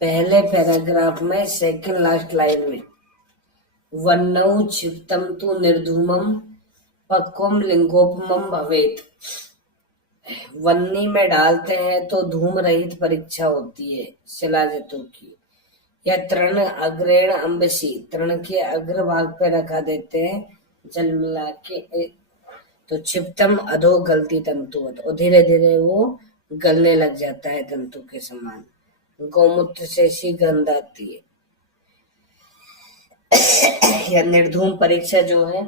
पहले पैराग्राफ में सेकंड लास्ट लाइन में वन्नौ क्षिप्तम तु निर्धूमम पक्वम लिंगोपमम भवेत, वन्नी में डालते हैं तो धूम रहित परीक्षा होती है शिलाजतु की। या तृण अग्रेण अम्बसी, तृण के अग्रभाग पे रखा देते हैं जल मिला के, तो क्षिप्तम अधो गलती तंतुवत, और धीरे धीरे वो गलने लग जाता है तंतु के समान। गौमूत्र से सी गंध आती है। या निर्धूम परीक्षा जो है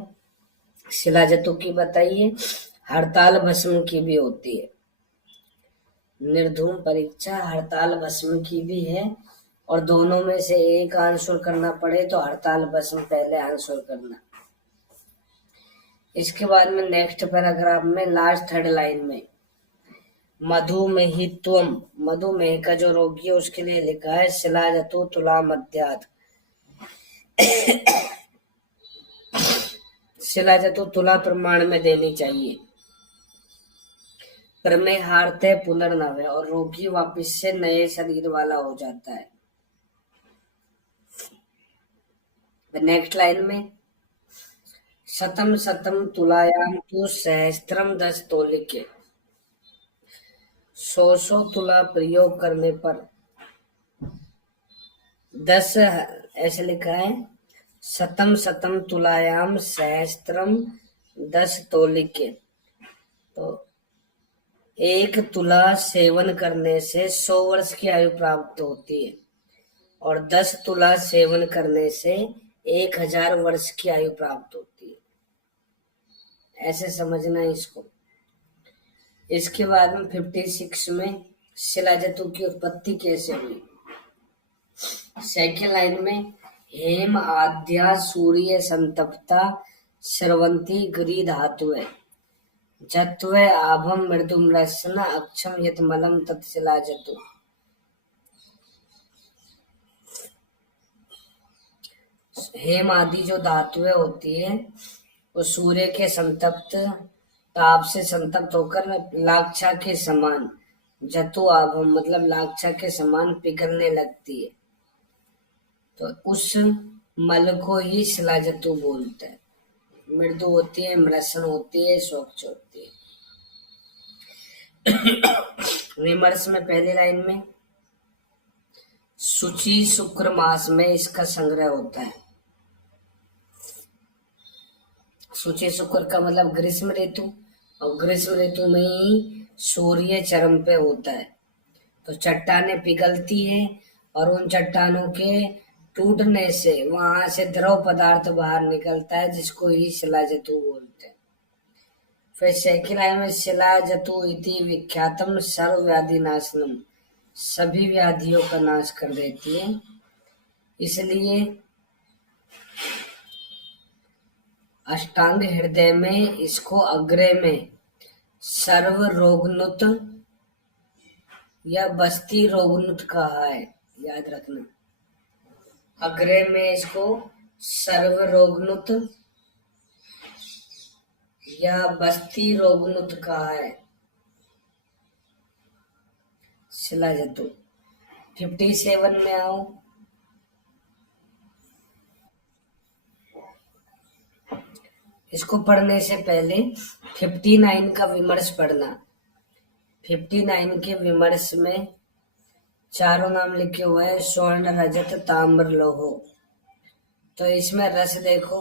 शिलाजतु की बताइए, हड़ताल भस्म की भी होती है। निर्धूम परीक्षा हड़ताल भस्म की भी है, और दोनों में से एक आंसर करना पड़े तो हड़ताल भस्म पहले आंसर करना। इसके बाद में नेक्स्ट पैराग्राफ में लास्ट थर्ड लाइन में मधुमेहित्वम, मधुमेह का जो रोगी है उसके लिए लिखा है शिलाजतु तुला मध्यात। शिलाजतु तुला प्रमाण में देनी चाहिए। प्रमेय हारते पुनर्नव्य, और रोगी वापिस से नए शरीर वाला हो जाता है। नेक्स्ट लाइन में शतम शतम तुलायाम तु सहस्त्रम 10 तोलिके। 100 तुला प्रयोग करने पर 10 ऐसे लिखा है। शतम शतम तुलायाम सहस्त्रम 10 तोलिके। तो 1 तुला सेवन करने से 100 वर्ष की आयु प्राप्त होती है और 10 तुला सेवन करने से 1000 वर्ष की आयु प्राप्त होती है। ऐसे समझना है इसको। इसके बाद में 56 में शिलाजतु की उत्पत्ति कैसे हुई। सेकेंड लाइन में हेम आद्या सूर्य संतप्ता स्रवंती गिरी धातुए जत्वे आभम मृदुम रसन अक्षम यत मलम तत्शिलाजतु। हेम आदि जो धातुएं होती है वो सूर्य के संतप्त ताप से संतप्त होकर लाक्षा के समान जतु आभम मतलब लाक्षा के समान पिघलने लगती है। तो उस मल को ही शिलाजतु बोलते हैं। मृदु होती है, मृसन होती है, स्वच्छ होती है। विमर्श में पहली लाइन में शुचि शुक्र मास में इसका संग्रह होता है। शुचि शुक्र का मतलब ग्रीष्म ऋतु, और ग्रीष्म ऋतु में ही सूर्य चरम पे होता है। तो चट्टानें पिघलती है और उन चट्टानों के टूटने से वहां से द्रव पदार्थ बाहर निकलता है जिसको ही शिलाजतु बोलते हैं। फिर सेकेंड लाइन में शिलाजतु इति विख्यातम सर्व व्याधि नाशनम सभी व्याधियों का नाश कर देती है। इसलिए अष्टांग हृदय में इसको अग्रे में सर्व रोगनुत या बस्ती रोगनुत कहा है, याद रखना। अग्रे में इसको सर्व रोगनुत या बस्ती रोगनुत कहा है शिलाजतु। 57 में आओ। इसको पढ़ने से पहले 59 का विमर्श पढ़ना। 59 के विमर्श में चारों नाम लिखे हुए हैं, स्वर्ण रजत ताम्र लोहो। तो इसमें रस देखो,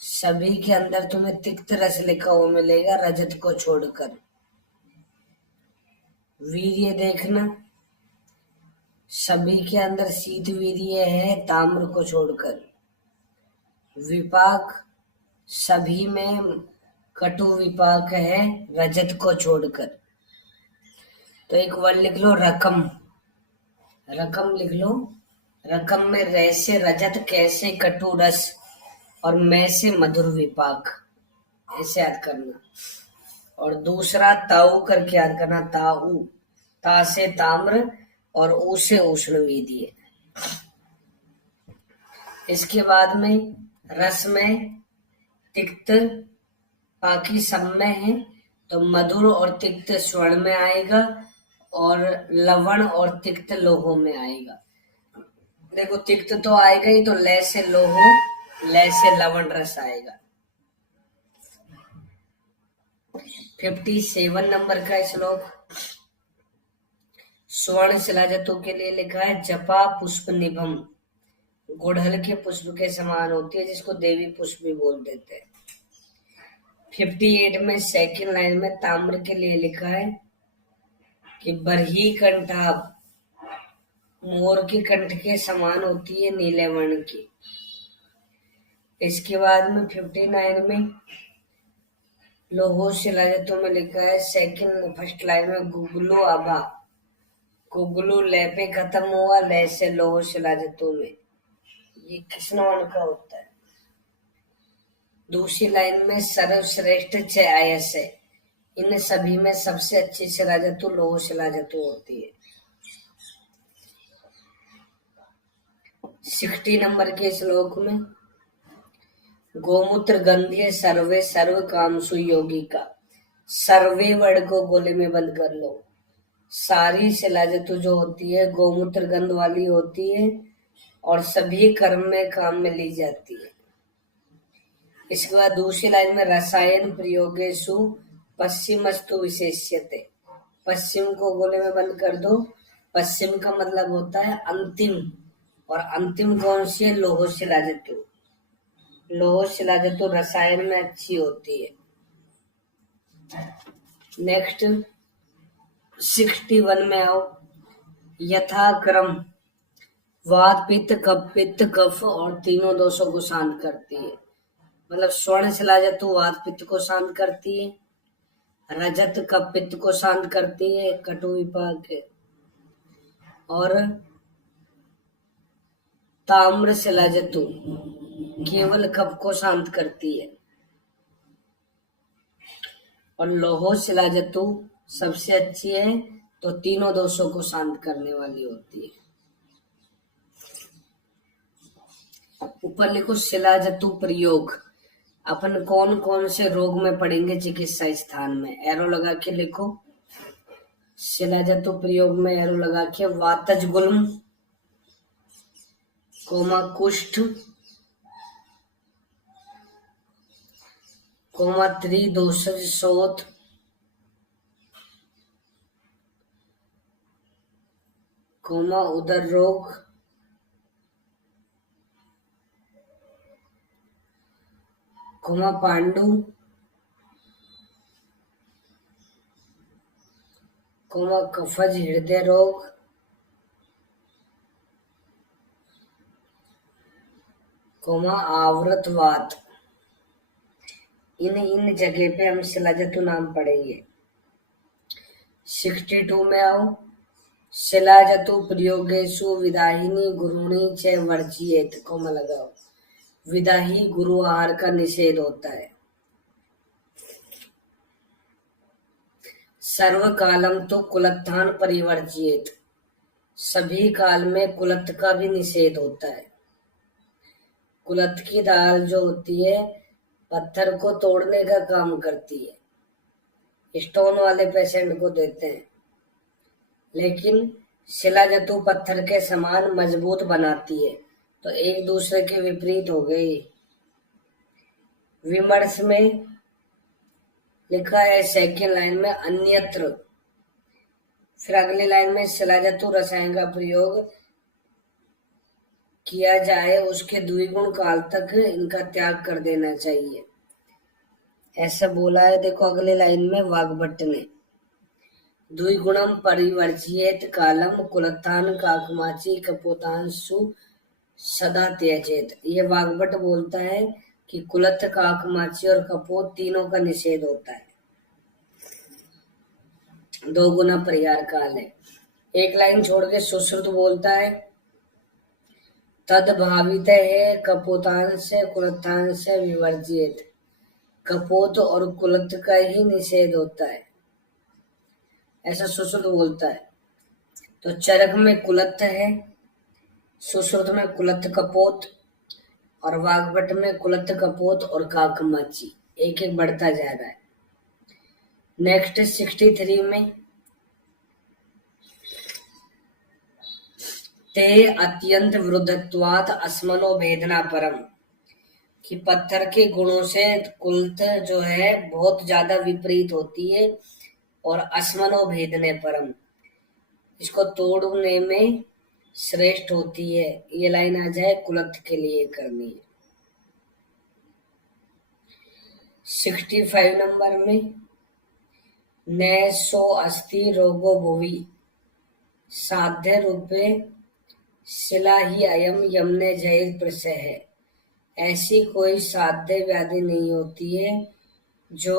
सभी के अंदर तुम्हें तिक्त रस लिखा हुआ मिलेगा रजत को छोड़कर। वीर्य देखना, सभी के अंदर शीत वीर्य है ताम्र को छोड़कर। विपाक, सभी में कटु विपाक है रजत को छोड़कर। तो एक वर्ड लिख लो रकम, रकम लिख लो। रकम में रे से रजत, कैसे कटु रस और मैं से मधुर विपाक, ऐसे याद करना। और दूसरा ताऊ करके याद करना, ताऊ, ता से ताम्र और ऊ से उष्ण वीर्य। इसके बाद में रस में तिक्त बाकी सब में है, तो मधुर और तिक्त स्वर्ण में आएगा और लवण और तिक्त लोहो में आएगा। देखो तिक्त तो आएगा ही, तो ले से लोहो, ले से लवण रस आएगा। 57 नंबर का श्लोक स्वर्ण शिलाजतु के लिए लिखा है। जपा पुष्प निभम, गुड़हल के पुष्प के समान होती है जिसको देवी पुष्प भी बोल देते हैं। 58 में सेकेंड लाइन में ताम्र के लिए लिखा है कि बरही कंठाभ, मोर के कंठ के समान होती है नीले वर्ण की। इसके बाद में 59 में लोहो शिलाजतु में लिखा है सेकेंड फर्स्ट लाइन में गुगलू आभा, गुगलू ले पे खत्म हुआ, ले से लोहो शिलाजतु में। ये किस वर्ण का होता है। दूसरी लाइन में सर्वश्रेष्ठ 6 आयस है, इन सभी में सबसे अच्छी शिलाजतु लोहो शिलाजतु होती है। 60 नंबर के श्लोक में गोमूत्र गंध्य सर्वे सर्व कामसु योगी का, सर्वे वर्ड को गोले में बंद कर लो। सारी शिलाजतु जो होती है गोमूत्र गंध वाली होती है और सभी कर्म में काम में ली जाती है। इसके बाद दूसरी लाइन में रसायन प्रयोगेषु पश्चिमस्तु विशेष्यते। पश्चिम को गोले में बंद कर दो। पश्चिम का मतलब होता है अंतिम, और अंतिम कौन सी है? लोह शिला धातु। लोह शिला धातु रसायन में अच्छी होती है। नेक्स्ट 61 में आओ। यथाक्रम वात पित्त कफ और तीनों दोषों को शांत करती है। मतलब स्वर्ण शिला धातु वात पित्त को शांत करती है, रजत कफ पित्त को शांत करती है, कटु विपाक है, और ताम्र शिला धातु केवल कफ को शांत करती है, और लौह शिला धातु सबसे अच्छी है, तो तीनों दोषों को शांत करने वाली होती है। ऊपर लिखो शिला धातु प्रयोग। अपन कौन कौन से रोग में पढ़ेंगे चिकित्सा स्थान में? एरो लगा के लिखो। शिला धातु प्रयोग में एरो लगा के वातज गुल्म, कोमा कुष्ठ, कोमा त्रिदोषज शोथ, कोमा उदर रोग, कोमा पांडु, कोमा कफज हृदय रोग, कोमा आवृतवात। इन जगह पे हम शिला धातु नाम पढ़ेंगे। 62 में आओ। शिला धातु प्रयोगेषु विदाहिनी गुरुणी च वर्जियेत, कोमा लगाओ। विदाही गुरु आहार का निषेध होता है। सर्वकालम तो कुलत्थान परिवर्जियेत, सभी काल में कुलत्थ का भी निषेध होता है। कुलत्थ की दाल जो होती है पत्थर को तोड़ने का काम करती है, स्टोन वाले पेशेंट को देते हैं, लेकिन शिला धातु पत्थर के समान मजबूत बनाती है, तो एक दूसरे के विपरीत हो गई। विमर्श में लिखा है सेकंड लाइन में अन्यत्र, फिर अगली लाइन में शिला धातु रसायन का प्रयोग किया जाए उसके द्विगुण काल तक इनका त्याग कर देना चाहिए, ऐसा बोला है। देखो अगली लाइन में वाग्भट्ट ने द्विगुणम परिवर्जियेत कालम कुलत्थान काकमाची कपोतांशु सदा त्यजेत। ये वाग्भट बोलता है कि कुलत्थ काकमाची और कपोत तीनों का निषेध होता है, 2 गुना परिहार काल है। एक लाइन छोड़ के सुश्रुत बोलता है तद भावित है कपोतांश कुलत्थांश विवर्जियेत, कपोत और कुलत्थ का ही निषेध होता है, ऐसा सुश्रुत बोलता है। तो चरक में कुलत्थ है, सुश्रुत में कुलत्थ कपोत, और वाग्भट में कुलत्थ कपोत और काकमाची, एक एक बढ़ता जा रहा है। नेक्स्ट 63 में ते अत्यंत विरुद्धत्वात् अस्मनो भेदना परम, कि पत्थर के गुणों से कुलत्थ जो है बहुत ज्यादा विपरीत होती है, और अस्मनो भेदने परम, इसको तोड़ने में श्रेष्ठ होती है। ये लाइन आ जाए कुलत्थ के लिए करनी है। 65 नंबर में न सो अस्ति रोगो भुवि साध्य रूपे शिला ही अयम यमने जय प्रसय है, ऐसी कोई साध्य व्याधि नहीं होती है जो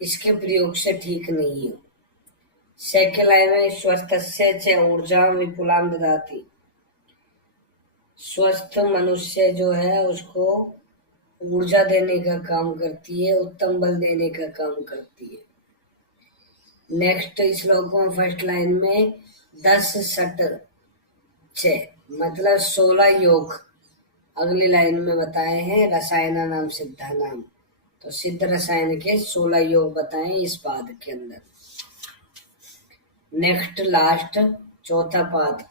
इसके प्रयोग से ठीक नहीं हो। सेकंड लाइन में स्वस्थस्य च ऊर्जा विपुलाम ददाति, स्वस्थ मनुष्य जो है उसको ऊर्जा देने का काम करती है, उत्तम बल देने का काम करती है। नेक्स्ट श्लोक में फर्स्ट लाइन में 10 सट 6 मतलब 16 योग अगली लाइन में बताए हैं, रसायना नाम सिद्धा नाम, तो सिद्ध रसायन के 16 योग बताए इस पाद के अंदर। नेक्स्ट लास्ट चौथा पाद,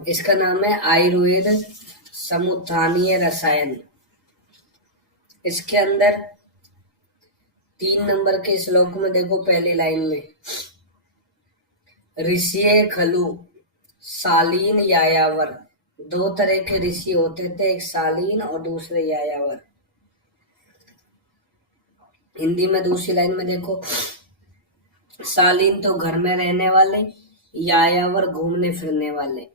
इसका नाम है आयुर्वेद समुत्थानीय रसायन। इसके अंदर 3 नंबर के श्लोक में देखो, पहली लाइन में ऋषिये खलु शालीन यायावर। 2 तरह के ऋषि होते थे, एक शालीन और दूसरे यायावर। हिंदी में दूसरी लाइन में देखो, शालीन तो घर में रहने वाले, यायावर घूमने फिरने वाले।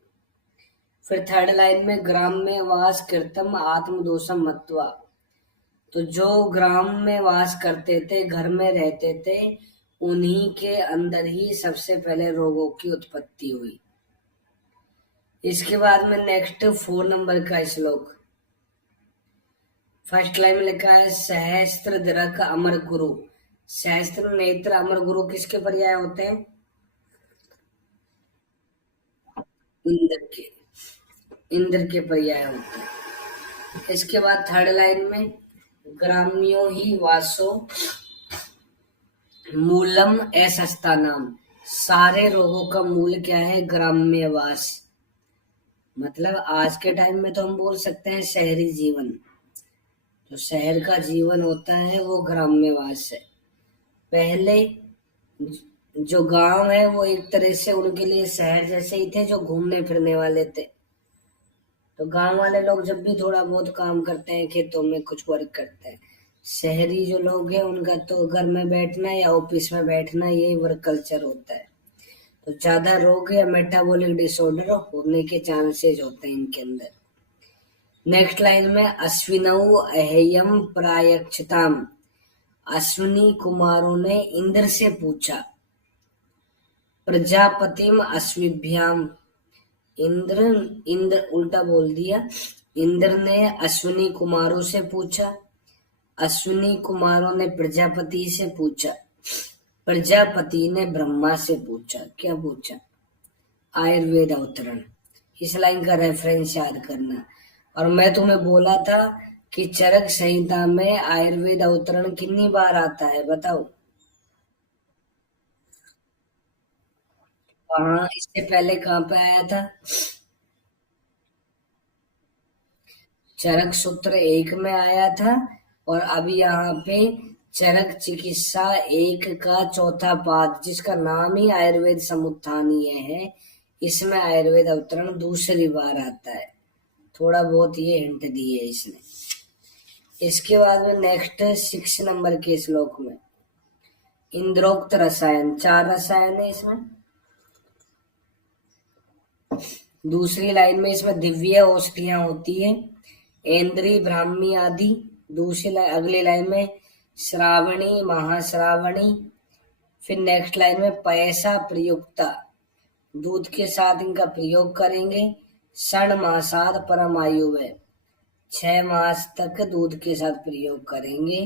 फिर थर्ड लाइन में ग्राम में वास कृतम आत्मदोषम मत्वा। तो जो ग्राम में वास करते थे, घर में रहते थे, उन्हीं के अंदर ही सबसे पहले रोगों की उत्पत्ति हुई। इसके बाद में नेक्स्ट 4 नंबर का श्लोक, फर्स्ट लाइन में लिखा है सहस्त्र दीर्घ अमर गुरु। सहस्त्र नेत्र अमर गुरु किसके पर्याय होते हैं? इंद्र के पर्याय होते हैं। इसके बाद थर्ड लाइन में ग्राम्यो ही वासो मूलम असस्ता नाम। सारे रोगों का मूल क्या है? ग्राम्यवास। मतलब आज के टाइम में तो हम बोल सकते हैं शहरी जीवन। जो शहर का जीवन होता है वो ग्राम्यवास है। पहले जो गांव है वो एक तरह से उनके लिए शहर जैसे ही थे, जो घूमने फिरने वाले थे। तो गांव वाले लोग जब भी थोड़ा बहुत काम करते हैं, खेतों में कुछ वर्क करते हैं। शहरी जो लोग हैं उनका तो घर में बैठना या ऑफिस में बैठना, यही वर्क कल्चर होता है। तो ज्यादा रोग या मेटाबॉलिक डिसऑर्डर होने के चांसेस होते हैं इनके अंदर। नेक्स्ट लाइन में अश्विनौ अहेयम प्रायच्छताम। अश्विनी कुमारों ने इंद्र से पूछा। प्रजापतिम अश्विभ्याम। इंद्र इंद्र उल्टा बोल दिया। इंद्र ने अश्विनी कुमारों से पूछा, अश्विनी कुमारों ने प्रजापति से पूछा, प्रजापति ने ब्रह्मा से पूछा। क्या पूछा? आयुर्वेद अवतरण। इस लाइन का रेफरेंस याद करना। और मैं तुम्हें बोला था कि चरक संहिता में आयुर्वेद अवतरण कितनी बार आता है, बताओ? हाँ, इससे पहले कहाँ पे आया था? चरक सूत्र 1 में आया था। और अभी यहाँ पे चरक चिकित्सा 1 का चौथा पाद, जिसका नाम ही आयुर्वेद समुत्थानीय है, इसमें आयुर्वेद अवतरण दूसरी बार आता है। थोड़ा बहुत ये हिंट दिए इसने। इसके बाद में नेक्स्ट 6 नंबर के श्लोक में इंद्रोक्त रसायन। 4 रसायन है इसमें। दूसरी लाइन में इसमें दिव्य औषधियां होती है, इंद्री ब्राह्मी आदि। अगली लाइन में श्रावणी महाश्रावणी। फिर नेक्स्ट लाइन में पैसा प्रयुक्ता, दूध के साथ इनका प्रयोग करेंगे। षण मासाद परम आयु है, 6 मास तक दूध के साथ प्रयोग करेंगे,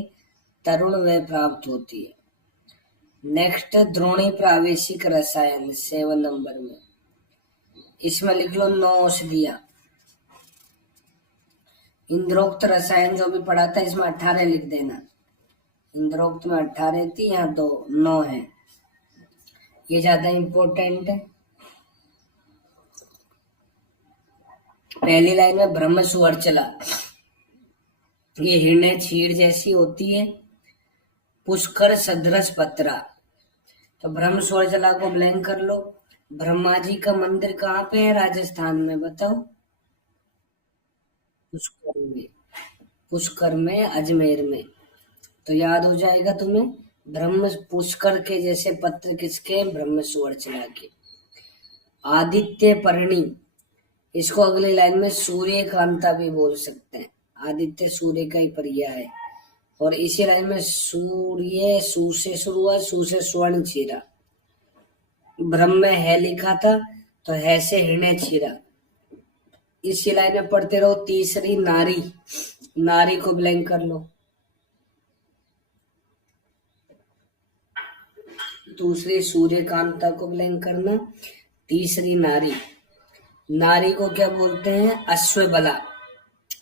तरुण वह प्राप्त होती है। नेक्स्ट द्रोणी प्रावेशिक रसायन 7 नंबर में। इसमें लिख लो 9 औषधियां। इंद्रोक्त रसायन जो भी पढ़ा था इसमें 18 लिख देना। इंद्रोक्त में 18 थी, यहाँ तो 9 है। ये ज्यादा इंपॉर्टेंट है। पहली लाइन में ब्रह्म सुअर्चला, ये हिरण्य छीड़ जैसी होती है। पुष्कर सदृश पत्रा। तो ब्रह्म सुअर्चला को ब्लैंक कर लो। ब्रह्मा जी का मंदिर कहाँ पे है राजस्थान में, बताओ? पुष्कर में। पुष्कर में, अजमेर में। तो याद हो जाएगा तुम्हें। ब्रह्म पुष्कर के जैसे पत्र किसके? ब्रह्म सुअर्चला के। आदित्य पर्णी, इसको अगली लाइन में सूर्य कांता भी बोल सकते हैं। आदित्य सूर्य का ही पर्याय है। और इसी लाइन में सूर्य, सू से शुरू हुआ, सू से स्वर्ण छीरा। ब्रह्म में है लिखा था तो है से हिरण्य छीरा। इसी लाइन में पढ़ते रहो। तीसरी नारी, नारी को ब्लैंक कर लो। दूसरी सूर्यकांता को ब्लैंक करना। तीसरी नारी, नारी को क्या बोलते हैं? अश्वबला।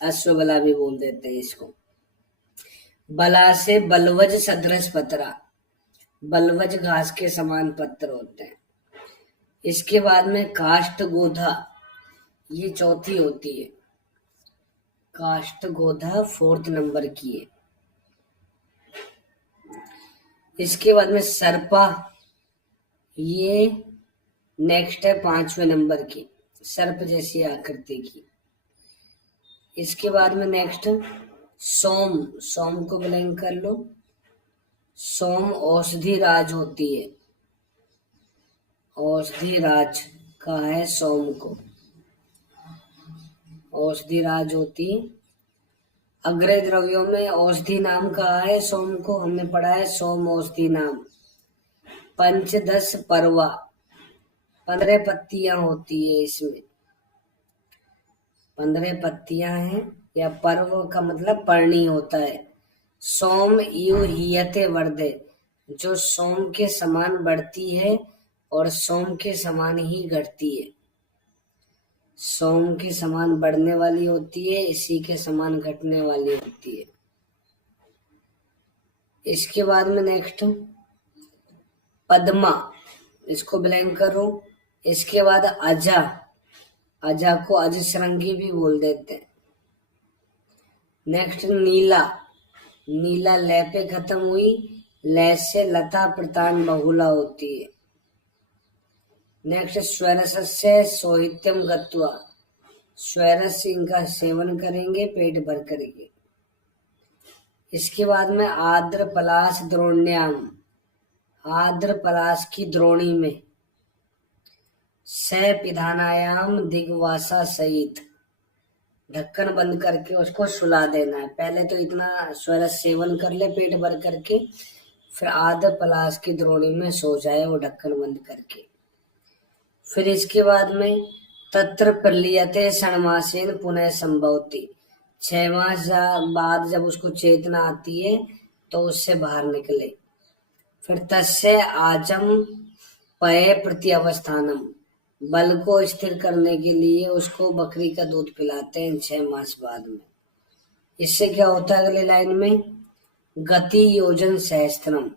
अश्वबला भी बोल देते हैं इसको। बला से बलवज सदृश पत्रा, बलवज घास के समान पत्र होते हैं। इसके बाद में काष्ठ गोधा, ये चौथी होती है। काष्ठगोधा 4th नंबर की है। इसके बाद में सर्पा, ये नेक्स्ट है 5वें नंबर की, सर्प जैसी आकृति की। इसके बाद में नेक्स्ट सोम, सोम को ब्लैंक कर लो। सोम औषधि राज होती है, औषधि राज कहा है सोम को, औषधि राज होती है। अग्रय द्रव्यों में औषधि नाम कहा है सोम को, हमने पढ़ा है सोम औषधि नाम। पंचदश पर्वा, 15 पत्तियां होती है इसमें, 15 पत्तियां हैं, या पर्व का मतलब पर्णी होता है। सोम यु हीयते वर्धे, जो सोम के समान बढ़ती है और सोम के समान ही घटती है। सोम के समान बढ़ने वाली होती है, इसी के समान घटने वाली होती है। इसके बाद में नेक्स्ट पद्मा, इसको ब्लैंक करो। इसके बाद अजा, अजा को अजश्रृंगी भी बोल देते हैं। नेक्स्ट नीला, नीला ले पे खत्म हुई, ले से लता प्रतान बहुला होती है। नेक्स्ट स्वरसस्य सोहित्यम गत्वा, स्वरस इनका सेवन करेंगे पेट भर करके। इसके बाद में आद्र पलाश द्रोण्याम, आद्र पलाश की द्रोणी में। स पिधानायाम दिग्वासा सहित, ढक्कन बंद करके उसको सुला देना है। पहले तो इतना स्वरस सेवन कर ले पेट भर करके, फिर आद्र पलाश की द्रोणी में सो जाए वो ढक्कन बंद करके। फिर इसके बाद में तत्र प्रलीयते षण्मासेन पुनः संभवती, 6 मास बाद जब उसको चेतना आती है तो उससे बाहर निकले। फिर तस्य आजम पय प्रति अवस्थानम, बल को स्थिर करने के लिए उसको बकरी का दूध पिलाते हैं 6 मास बाद में। इससे क्या होता है अगले लाइन में, गति योजन सहस्त्रम,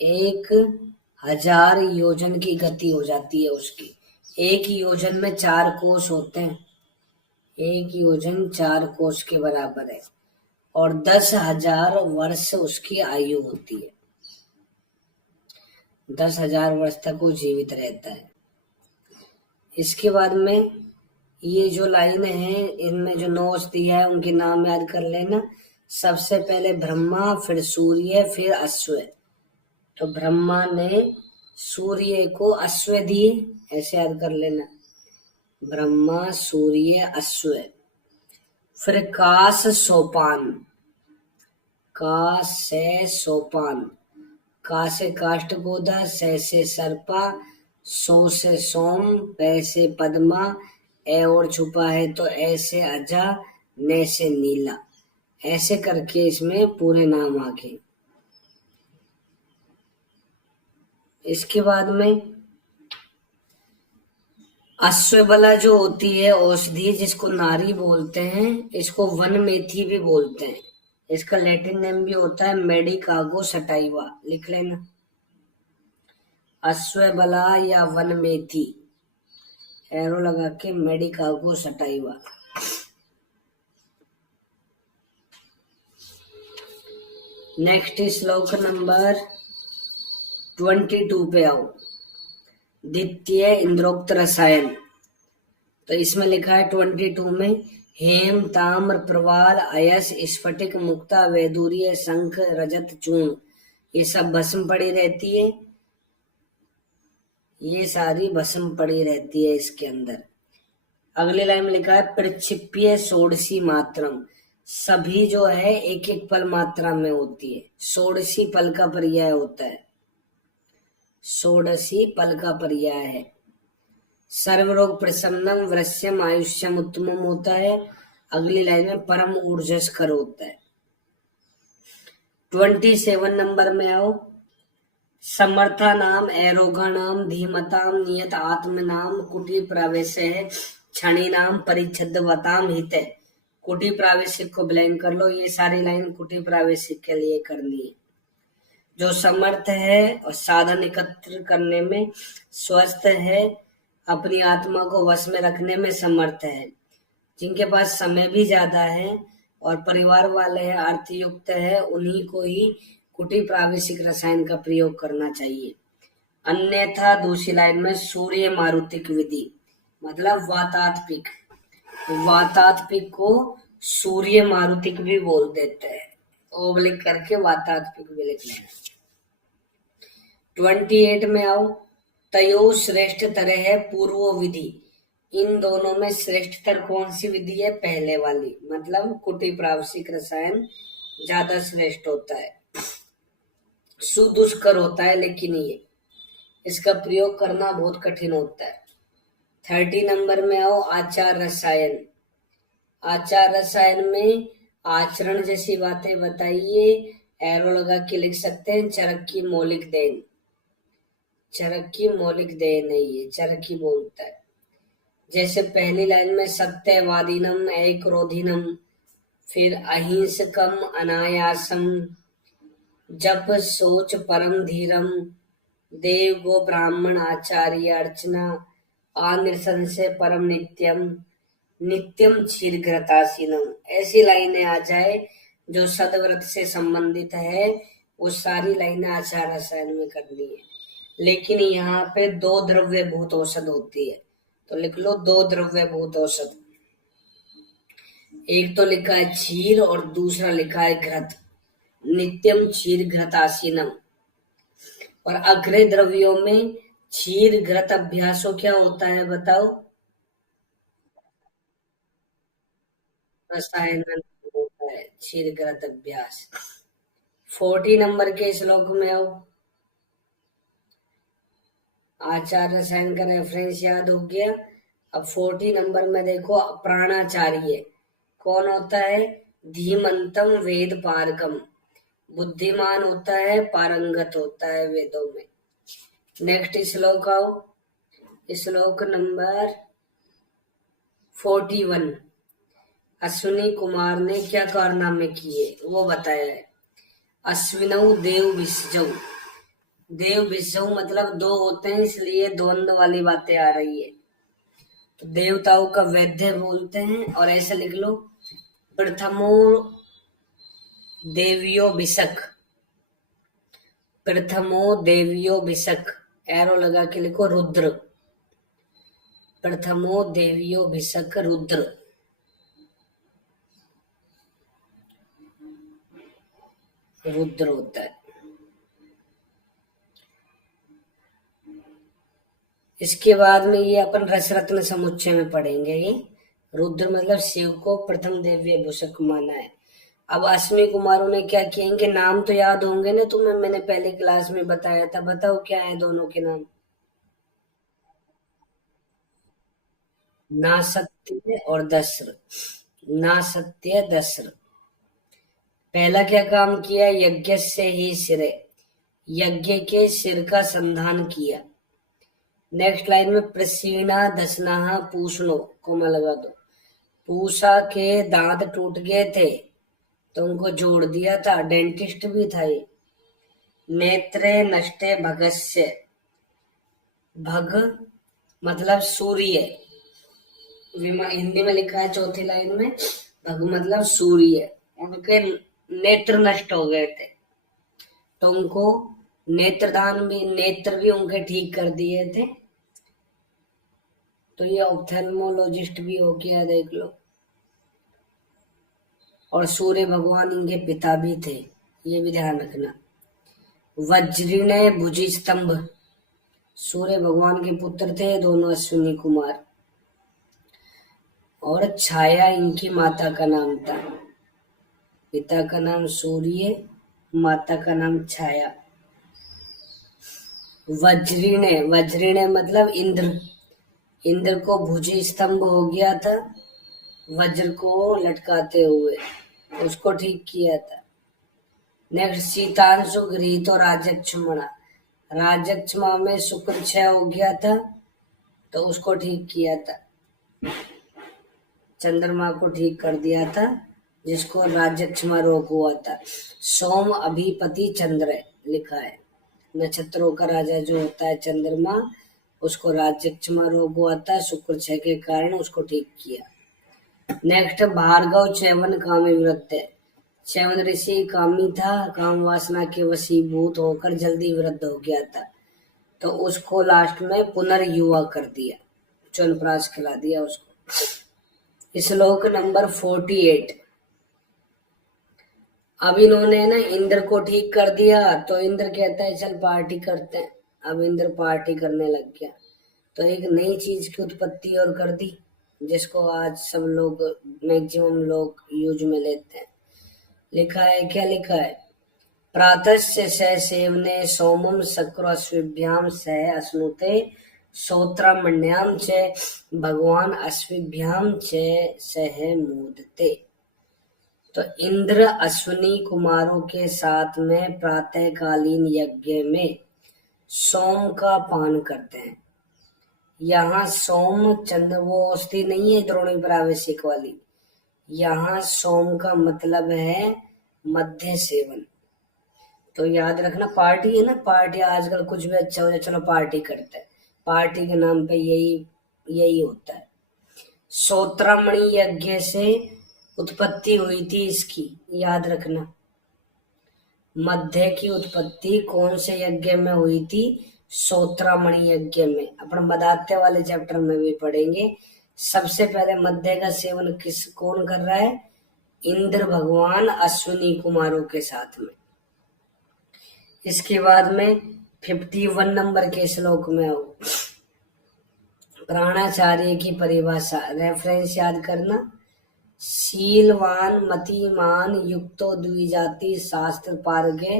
1000 योजन की गति हो जाती है उसकी। एक योजन में 4 कोष होते हैं, एक योजन 4 कोष के बराबर है, और 10,000 वर्ष उसकी आयु होती है। 10,000 वर्ष तक वो जीवित रहता है। इसके बाद में ये जो लाइन है इनमें जो 9 दिया है उनके नाम याद कर लेना। सबसे पहले ब्रह्मा, फिर सूर्य, फिर अश्व। तो ब्रह्मा ने सूर्य को अश्व दिए, ऐसे याद कर लेना, ब्रह्मा सूर्य अश्व। फिर काश सोपान, का से सोपान, का से काष्ठगोधा, से सर्पा, सो से सोम, पै से पद्मा, ए और छुपा है तो ऐसे अजा, ने से नीला, ऐसे करके इसमें पूरे नाम आ गए। इसके बाद में अश्वबला जो होती है औषधि, जिसको नारी बोलते हैं, इसको वन मेथी भी बोलते हैं। इसका लैटिन नेम भी होता है मेडिकागो सटाइवा, लिख लेना, अश्वबला या वन मेथी, एरो लगा के मेडिकागो सटाइवा। नेक्स्ट श्लोक नंबर 22 पे आओ, द्वितीय इंद्रोक्त रसायन। तो इसमें लिखा है 22 में, हेम ताम्र प्रवाल अयस स्फटिक मुक्ता वैदूर्य शंख रजत चूर्ण, ये सब भस्म पड़ी रहती है, ये सारी भस्म पड़ी रहती है इसके अंदर। अगले लाइन में लिखा है प्रक्षिप्य षोडशी मात्रम, सभी जो है एक एक पल मात्रा में होती है। षोडशी पल का पर्याय होता है, षोडशी पल का पर्याय है। सर्वरोग प्रशमनम वृश्यम आयुष्यम उत्तमम होता है। अगली लाइन में परम ऊर्जस्कर होता है। 27 नंबर में आओ, समर्था नाम एरोगा नाम धीमताम नियत आत्म नाम कुटी प्रावेश्य क्षणी नाम परिच्छदवताम हित। कुटी प्रावेशिक को ब्लैंक कर लो, ये सारी लाइन कुटी प्रावेशिक के लिए करनी है। जो समर्थ है और साधन एकत्र करने में, स्वस्थ है, अपनी आत्मा को वश में रखने में समर्थ है, जिनके पास समय भी ज्यादा है और परिवार वाले हैं, आर्थिक युक्त है, उन्हीं को ही कुटीर प्रावैशिक रसायन का प्रयोग करना चाहिए। अन्यथा दूसरी लाइन में सूर्य मारुतिक विधि मतलब वातात्पिक, वातात्पिक को सूर्य मारुतिक भी बोल देते हैं, ओब्लिक करके वातात्पिक भी लिख लेना। 28 में आओ, तयो श्रेष्ठ तरह है पूर्व विधि। इन दोनों में श्रेष्ठतर कौन सी विधि है? पहले वाली, मतलब कुटीर प्रावैशिक रसायन ज्यादा श्रेष्ठ होता है, सुदुष्कर होता है, लेकिन ये इसका प्रयोग करना बहुत कठिन होता है। 30 नंबर में आओ, आचार रसायन। आचार रसायन में आचरण जैसी बातें बताइए, एरो लगा के लिख सकते हैं। चरक की मौलिक देन, चरक की मौलिक देन है ये, चरक ही बोलता है। जैसे पहली लाइन में सत्यवादीनम अक्रोधिनम, फिर अहिंसकम अनायासम, जप सोच परम धीरम, देव गो ब्राह्मण आचार्य अर्चना, आनिर्सन से परम नित्यम, नित्यम क्षीरघृतासीनम। ऐसी लाइनें आ जाए जो सदव्रत से संबंधित है, वो सारी लाइनें आचार रसायन में करनी है। लेकिन यहाँ पे दो द्रव्यभूत औषध होती है, तो लिख लो दो द्रव्यभूत औषध। एक तो लिखा है क्षीर और दूसरा लिखा है घृत, नित्यम क्षीर घृतासीनम। और अग्रय द्रव्यों में क्षीर घृत अभ्यासो क्या होता है बताओ? रसायन होता है क्षीर घृत अभ्यास। 40 नंबर के श्लोक में आओ, आचार रसायन का रेफरेंस याद हो गया। अब 40 नंबर में देखो, प्राणाचार्य कौन होता है? धीमंतम वेद पारगम, बुद्धिमान होता है, पारंगत होता है वेदों में। नेक्स्ट श्लोक आओ, श्लोक नंबर 41। अश्विनी कुमार ने क्या कारनामे किए वो बताया है। अश्विनौ देव विसजौ, देव विसजौ मतलब दो होते हैं, इसलिए द्वंद्व वाली बातें आ रही है। तो देवताओं का वैद्य बोलते हैं, और ऐसे लिख लो, प्रथमो देवियो बिसक, प्रथमो देवियो बिसक, एरो लगा के लिखो रुद्र, प्रथमो देवियो बिसक रुद्र। रुद्र होता है। इसके बाद में ये अपन रसरत्न समुच्चय में पढ़ेंगे। ये रुद्र मतलब शिव को प्रथम देवीय भूषक माना है। अब अश्विनी कुमारों ने क्या किए, इनके नाम तो याद होंगे ना तुम्हें, मैंने पहले क्लास में बताया था, बताओ क्या है दोनों के नाम? नासत्य और दस्र, नासत्य दस्र। पहला क्या काम किया? यज्ञ से ही सिरे, यज्ञ के सिर का संधान किया। नेक्स्ट लाइन में प्रसीना दसनाहा पूछनो, कोमा लगा दो। पूषा के दांत टूट गए थे तो उनको जोड़ दिया था, डेंटिस्ट भी था ये। नेत्रे नष्टे भगस्य, भग मतलब सूर्य, हिंदी में लिखा है चौथी लाइन में, भग मतलब सूर्य। उनके नेत्र नष्ट हो गए थे तो उनको नेत्रदान भी, नेत्र भी उनके ठीक कर दिए थे। तो ये ऑप्थेल्मोलॉजिस्ट भी हो गया, देख लो। और सूर्य भगवान इनके पिता भी थे, ये भी ध्यान रखना। वज्रिणे भुजी स्तंभ, सूर्य भगवान के पुत्र थे दोनों अश्विनी कुमार। और छाया इनकी माता का नाम था, पिता का नाम सूर्य, माता का नाम छाया। वज्रिणे, वज्रिणे मतलब इंद्र, इंद्र को भुजी स्तंभ हो गया था वज्र को लटकाते हुए, उसको ठीक किया था। नेक्स्ट शीतांशु गृहीतो राजक्षमणा, राजक्षमा में शुक्र क्षय हो गया था तो उसको ठीक किया था, चंद्रमा को ठीक कर दिया था जिसको राजक्षमा रोग हुआ था। सोम अभिपति चंद्र लिखा है, नक्षत्रों का राजा जो होता है चंद्रमा, उसको राजक्षमा रोग हुआ था, शुक्र क्षय के कारण उसको ठीक किया। नेक्स्ट भार्गव च्यवन कामी वृत्त। च्यवन ऋषि कामी था, काम वासना के वशीभूत होकर जल्दी वृद्ध हो गया था, तो उसको लास्ट में पुनर्युवा कर दिया, च्यवनप्राश खिला दिया उसको। श्लोक नंबर 48। अब इन्होंने ना इंद्र को ठीक कर दिया, तो इंद्र कहता है चल पार्टी करते हैं। अब इंद्र पार्टी करने लग गया, तो एक नई चीज की उत्पत्ति और कर दी, जिसको आज सब लोग, मैक्सिमम लोग यूज में लेते हैं। लिखा है, क्या लिखा है? प्रातस्य स सेवने सोमम शक्र सह अश्नुते श्रोत्रमण्याम च भगवान अश्विभ्याम च सह मोदते। तो इंद्र अश्विनी कुमारों के साथ में प्रातःकालीन यज्ञ में सोम का पान करते हैं। यहाँ सोम चंद्र वो औषधि नहीं है द्रोणी प्रावेशिक वाली, यहाँ सोम का मतलब है मध्य सेवन। तो याद रखना, पार्टी है ना, पार्टी आजकल कुछ भी अच्छा हो जाए चलो पार्टी करते हैं, पार्टी के नाम पे यही होता है। श्रोत्रमणि यज्ञ से उत्पत्ति हुई थी इसकी, याद रखना। मध्य की उत्पत्ति कौन से यज्ञ में हुई थी? श्रोत्रमणि यज्ञ में। अपन मदात्य वाले चैप्टर में भी पढ़ेंगे। सबसे पहले मध्य का सेवन कौन कर रहा है? इंद्र भगवान अश्विनी कुमारों के साथ में। इसके बाद में 51 नंबर के श्लोक में हो, प्राणाचार्य की परिभाषा, रेफरेंस याद करना। शीलवान मतिमान युक्तो द्विजाति शास्त्र पारगे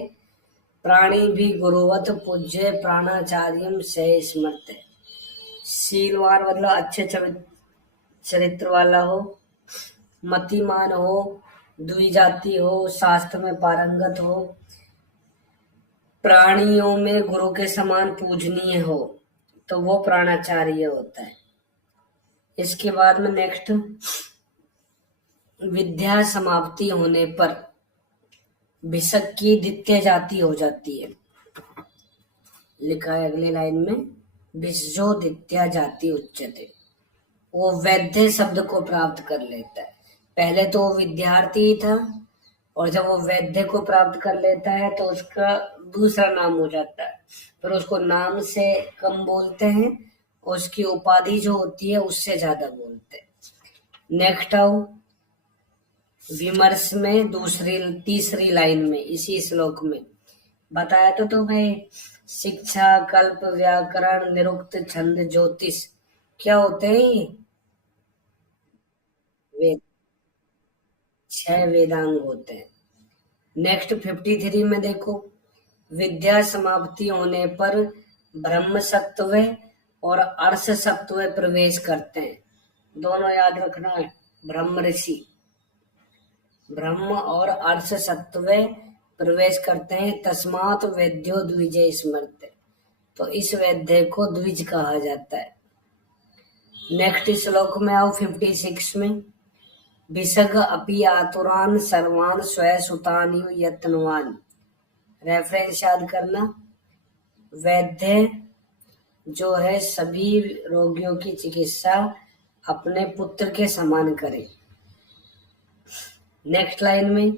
प्राणी भी गुरुवत पूज्य प्राणाचार्यम से स्मृत। शीलवान मतलब अच्छे चरित्र वाला हो, मतिमान हो, द्विजाति हो, शास्त्र में पारंगत हो, प्राणियों में गुरु के समान पूजनीय हो, तो वो प्राणाचार्य होता है। इसके बाद में नेक्स्ट, विद्या समाप्ति होने पर भिषक की द्वितीय जाति हो जाती है। लिखा है अगली लाइन में, भिषजो द्वितीय जाति उच्यते। वो वैद्य शब्द को प्राप्त कर लेता है। पहले तो वो विद्यार्थी था, और जब वो वैद्य को प्राप्त कर लेता है तो उसका दूसरा नाम हो जाता है। फिर उसको नाम से कम बोलते हैं, और उसकी उपाधि जो होती है उससे ज्यादा बोलते हैं। नेक्स्ट आओ विमर्श में तीसरी लाइन में, इसी श्लोक में बताया तो तुम्हें, शिक्षा कल्प व्याकरण निरुक्त छंद ज्योतिष क्या होते हैं? वेद, 6 वेदांग होते हैं। नेक्स्ट 53 में देखो, विद्या समाप्ति होने पर ब्रह्म सत्व और अर्ष सत्व प्रवेश करते हैं। दोनों याद रखना है, ब्रह्म ऋषि, ब्रह्म और अर्ष सत्व प्रवेश करते हैं। तस्मात् वैद्यो द्विजय स्मृत, तो इस वैद्य को द्विज कहा जाता है। नेक्स्ट श्लोक में आओ 56 में, भिषग अपि आतुरान सर्वान स्वय सुतानि यत्नवान। रेफरेंस याद करना, वैद्य जो है सभी रोगियों की चिकित्सा अपने पुत्र के समान करे। नेक्स्ट लाइन में,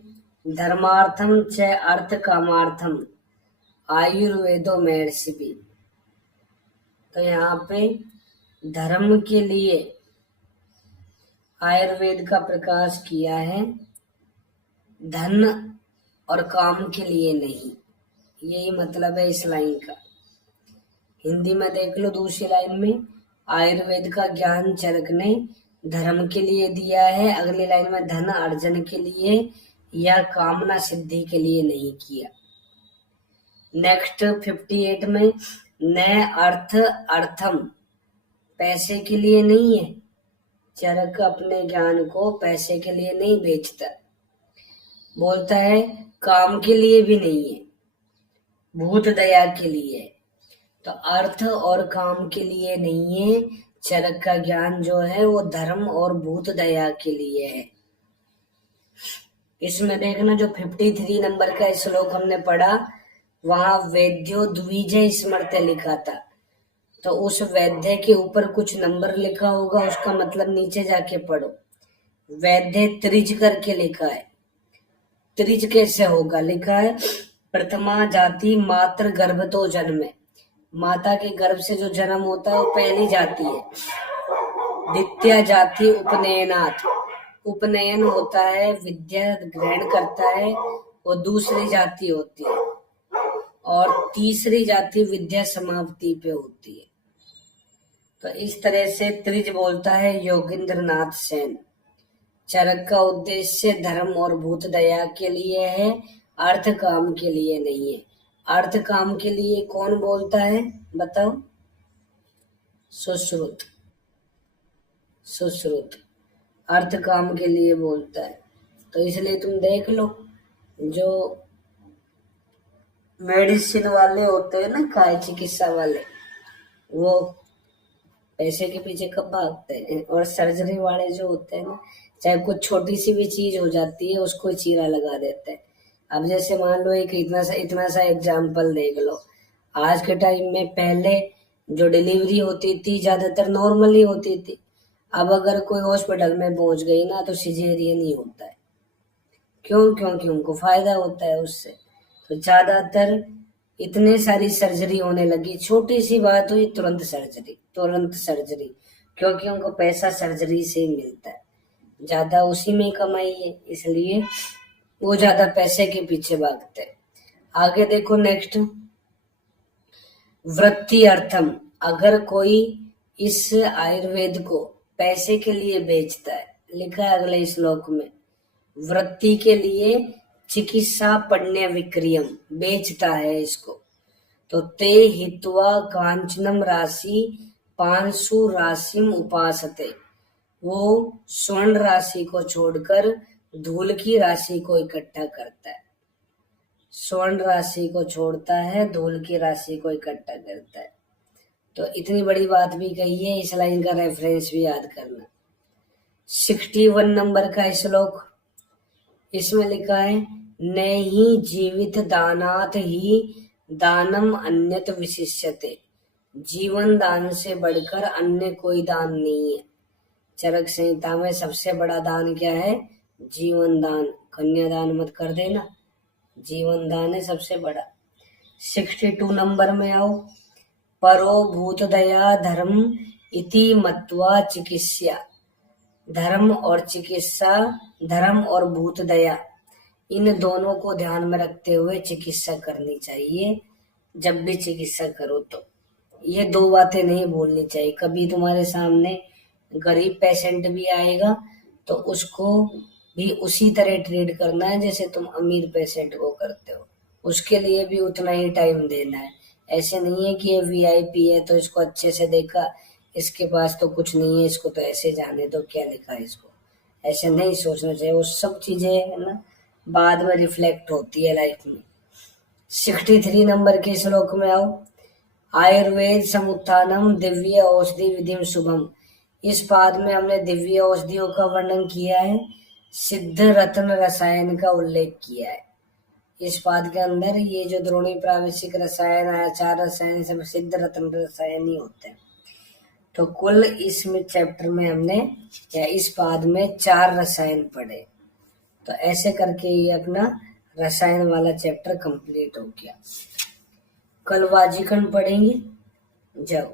धर्मार्थम च अर्थ कामार्थम आयुर्वेदो महर्षि। तो यहाँ पे धर्म के लिए आयुर्वेद का प्रकाश किया है, धन और काम के लिए नहीं। यही मतलब है इस लाइन का। हिंदी में देख लो दूसरी लाइन में, आयुर्वेद का ज्ञान चरक ने धर्म के लिए दिया है। अगली लाइन में, धन अर्जन के लिए या कामना सिद्धि के लिए नहीं किया। नेक्स्ट 58 में, न अर्थ अर्थम, पैसे के लिए नहीं है। चरक अपने ज्ञान को पैसे के लिए नहीं बेचता, बोलता है काम के लिए भी नहीं है, भूत दया के लिए है। तो अर्थ और काम के लिए नहीं है, चरक का ज्ञान जो है वो धर्म और भूत दया के लिए है। इसमें देखना, जो 53 नंबर का श्लोक हमने पढ़ा, वहां वैद्यो द्विजय स्मृत लिखा था, तो उस वैद्य के ऊपर कुछ नंबर लिखा होगा, उसका मतलब नीचे जाके पढ़ो। वैद्य त्रिज करके लिखा है। त्रिज कैसे होगा, लिखा है प्रथमा जाति मात्र गर्भ तो जन्मे, माता के गर्भ से जो जन्म होता है वो पहली जाति है। द्वितीय जाति उपनयनाथ, उपनयन होता है, विद्या ग्रहण करता है, वो दूसरी जाति होती है। और तीसरी जाति विद्या समाप्ति पे होती है। तो इस तरह से त्रिज बोलता है योगेंद्र नाथ सेन। चरक का उद्देश्य धर्म और भूत दया के लिए है, अर्थ काम के लिए नहीं है। अर्थ काम के लिए कौन बोलता है बताओ? सुश्रुत। सुश्रुत अर्थ काम के लिए बोलता है। तो इसलिए तुम देख लो, जो मेडिसिन वाले होते हैं ना, काय चिकित्सा वाले, वो पैसे के पीछे कब भागते हैं। और सर्जरी वाले जो होते हैं ना, चाहे कुछ छोटी सी भी चीज हो जाती है उसको चीरा लगा देते हैं। अब जैसे मान लो एक इतना सा एग्जाम्पल देख लो, आज के टाइम में पहले जो डिलीवरी होती थी ज्यादातर नॉर्मली होती थी। अब अगर कोई हॉस्पिटल में पहुंच गई ना तो सिजेरियन ही होता है। क्यों? क्योंकि उनको फायदा होता है उससे। तो ज्यादातर इतने सारी सर्जरी होने लगी, छोटी सी बात हुई तुरंत सर्जरी, तुरंत सर्जरी, क्योंकि उनको पैसा सर्जरी से ही मिलता है, ज्यादा उसी में कमाई है, इसलिए वो ज्यादा पैसे के पीछे भागते हैं। आगे देखो नेक्स्ट, वृत्ति अर्थम, अगर कोई इस आयुर्वेद को पैसे के लिए बेचता है, लिखा है अगले श्लोक में, वृत्ति के लिए चिकित्सा पण्य विक्रियम, बेचता है इसको, तो ते हित्वा कांचनम राशि पांशु राशिम उपासते, वो स्वर्ण राशि को छोड़कर धूल की राशि को इकट्ठा करता है। स्वर्ण राशि को छोड़ता है, धूल की राशि को इकट्ठा करता है। तो इतनी बड़ी बात भी कही है, इस लाइन का रेफरेंस भी याद करना। 61 नंबर का श्लोक, इसमें लिखा है नहीं जीवित दानात ही दानम अन्यत विशिष्यते, जीवन दान से बढ़कर अन्य कोई दान नहीं है। चरक संहिता में सबसे बड़ा दान क्या है? जीवन दान। कन्यादान मत कर देना, जीवन दान है सबसे बड़ा। 62 नंबर में आओ, परो भूत दया धर्म इति मत्वा चिकित्सा, धर्म और चिकित्सा, धर्म और भूत दया, इन दोनों को ध्यान में रखते हुए चिकित्सा करनी चाहिए। जब भी चिकित्सा करो तो ये दो बातें नहीं बोलनी चाहिए। कभी तुम्हारे सामने गरीब पेशेंट भी आएगा तो उसको भी उसी तरह ट्रीट करना है जैसे तुम अमीर पेशेंट को करते हो, उसके लिए भी उतना ही टाइम देना है। ऐसे नहीं है कि ये वीआईपी है तो इसको अच्छे से देखा, इसके पास तो कुछ नहीं है, इसको तो ऐसे जाने दो, क्या लिखा है इसको, ऐसे नहीं सोचना चाहिए। वो सब चीजें है ना बाद में रिफ्लेक्ट होती है लाइफ में। 63 नंबर के श्लोक में आओ, आयुर्वेद समुत्थानम दिव्य औषधि विधिम शुभम, इस पाद में हमने दिव्य औषधियों का वर्णन किया है, सिद्ध रत्न रसायन का उल्लेख किया है। इस पाद के अंदर ये जो द्रोणी प्रावैशिक रसायन आया, 4 रसायन, सब सिद्ध रत्न रसायन ही होते हैं। तो कुल इसमें चैप्टर में हमने या इस पाद में 4 रसायन पढ़े। तो ऐसे करके ये अपना रसायन वाला चैप्टर कंप्लीट हो गया। कल वाजिकन पढ़ेंगे, जाओ।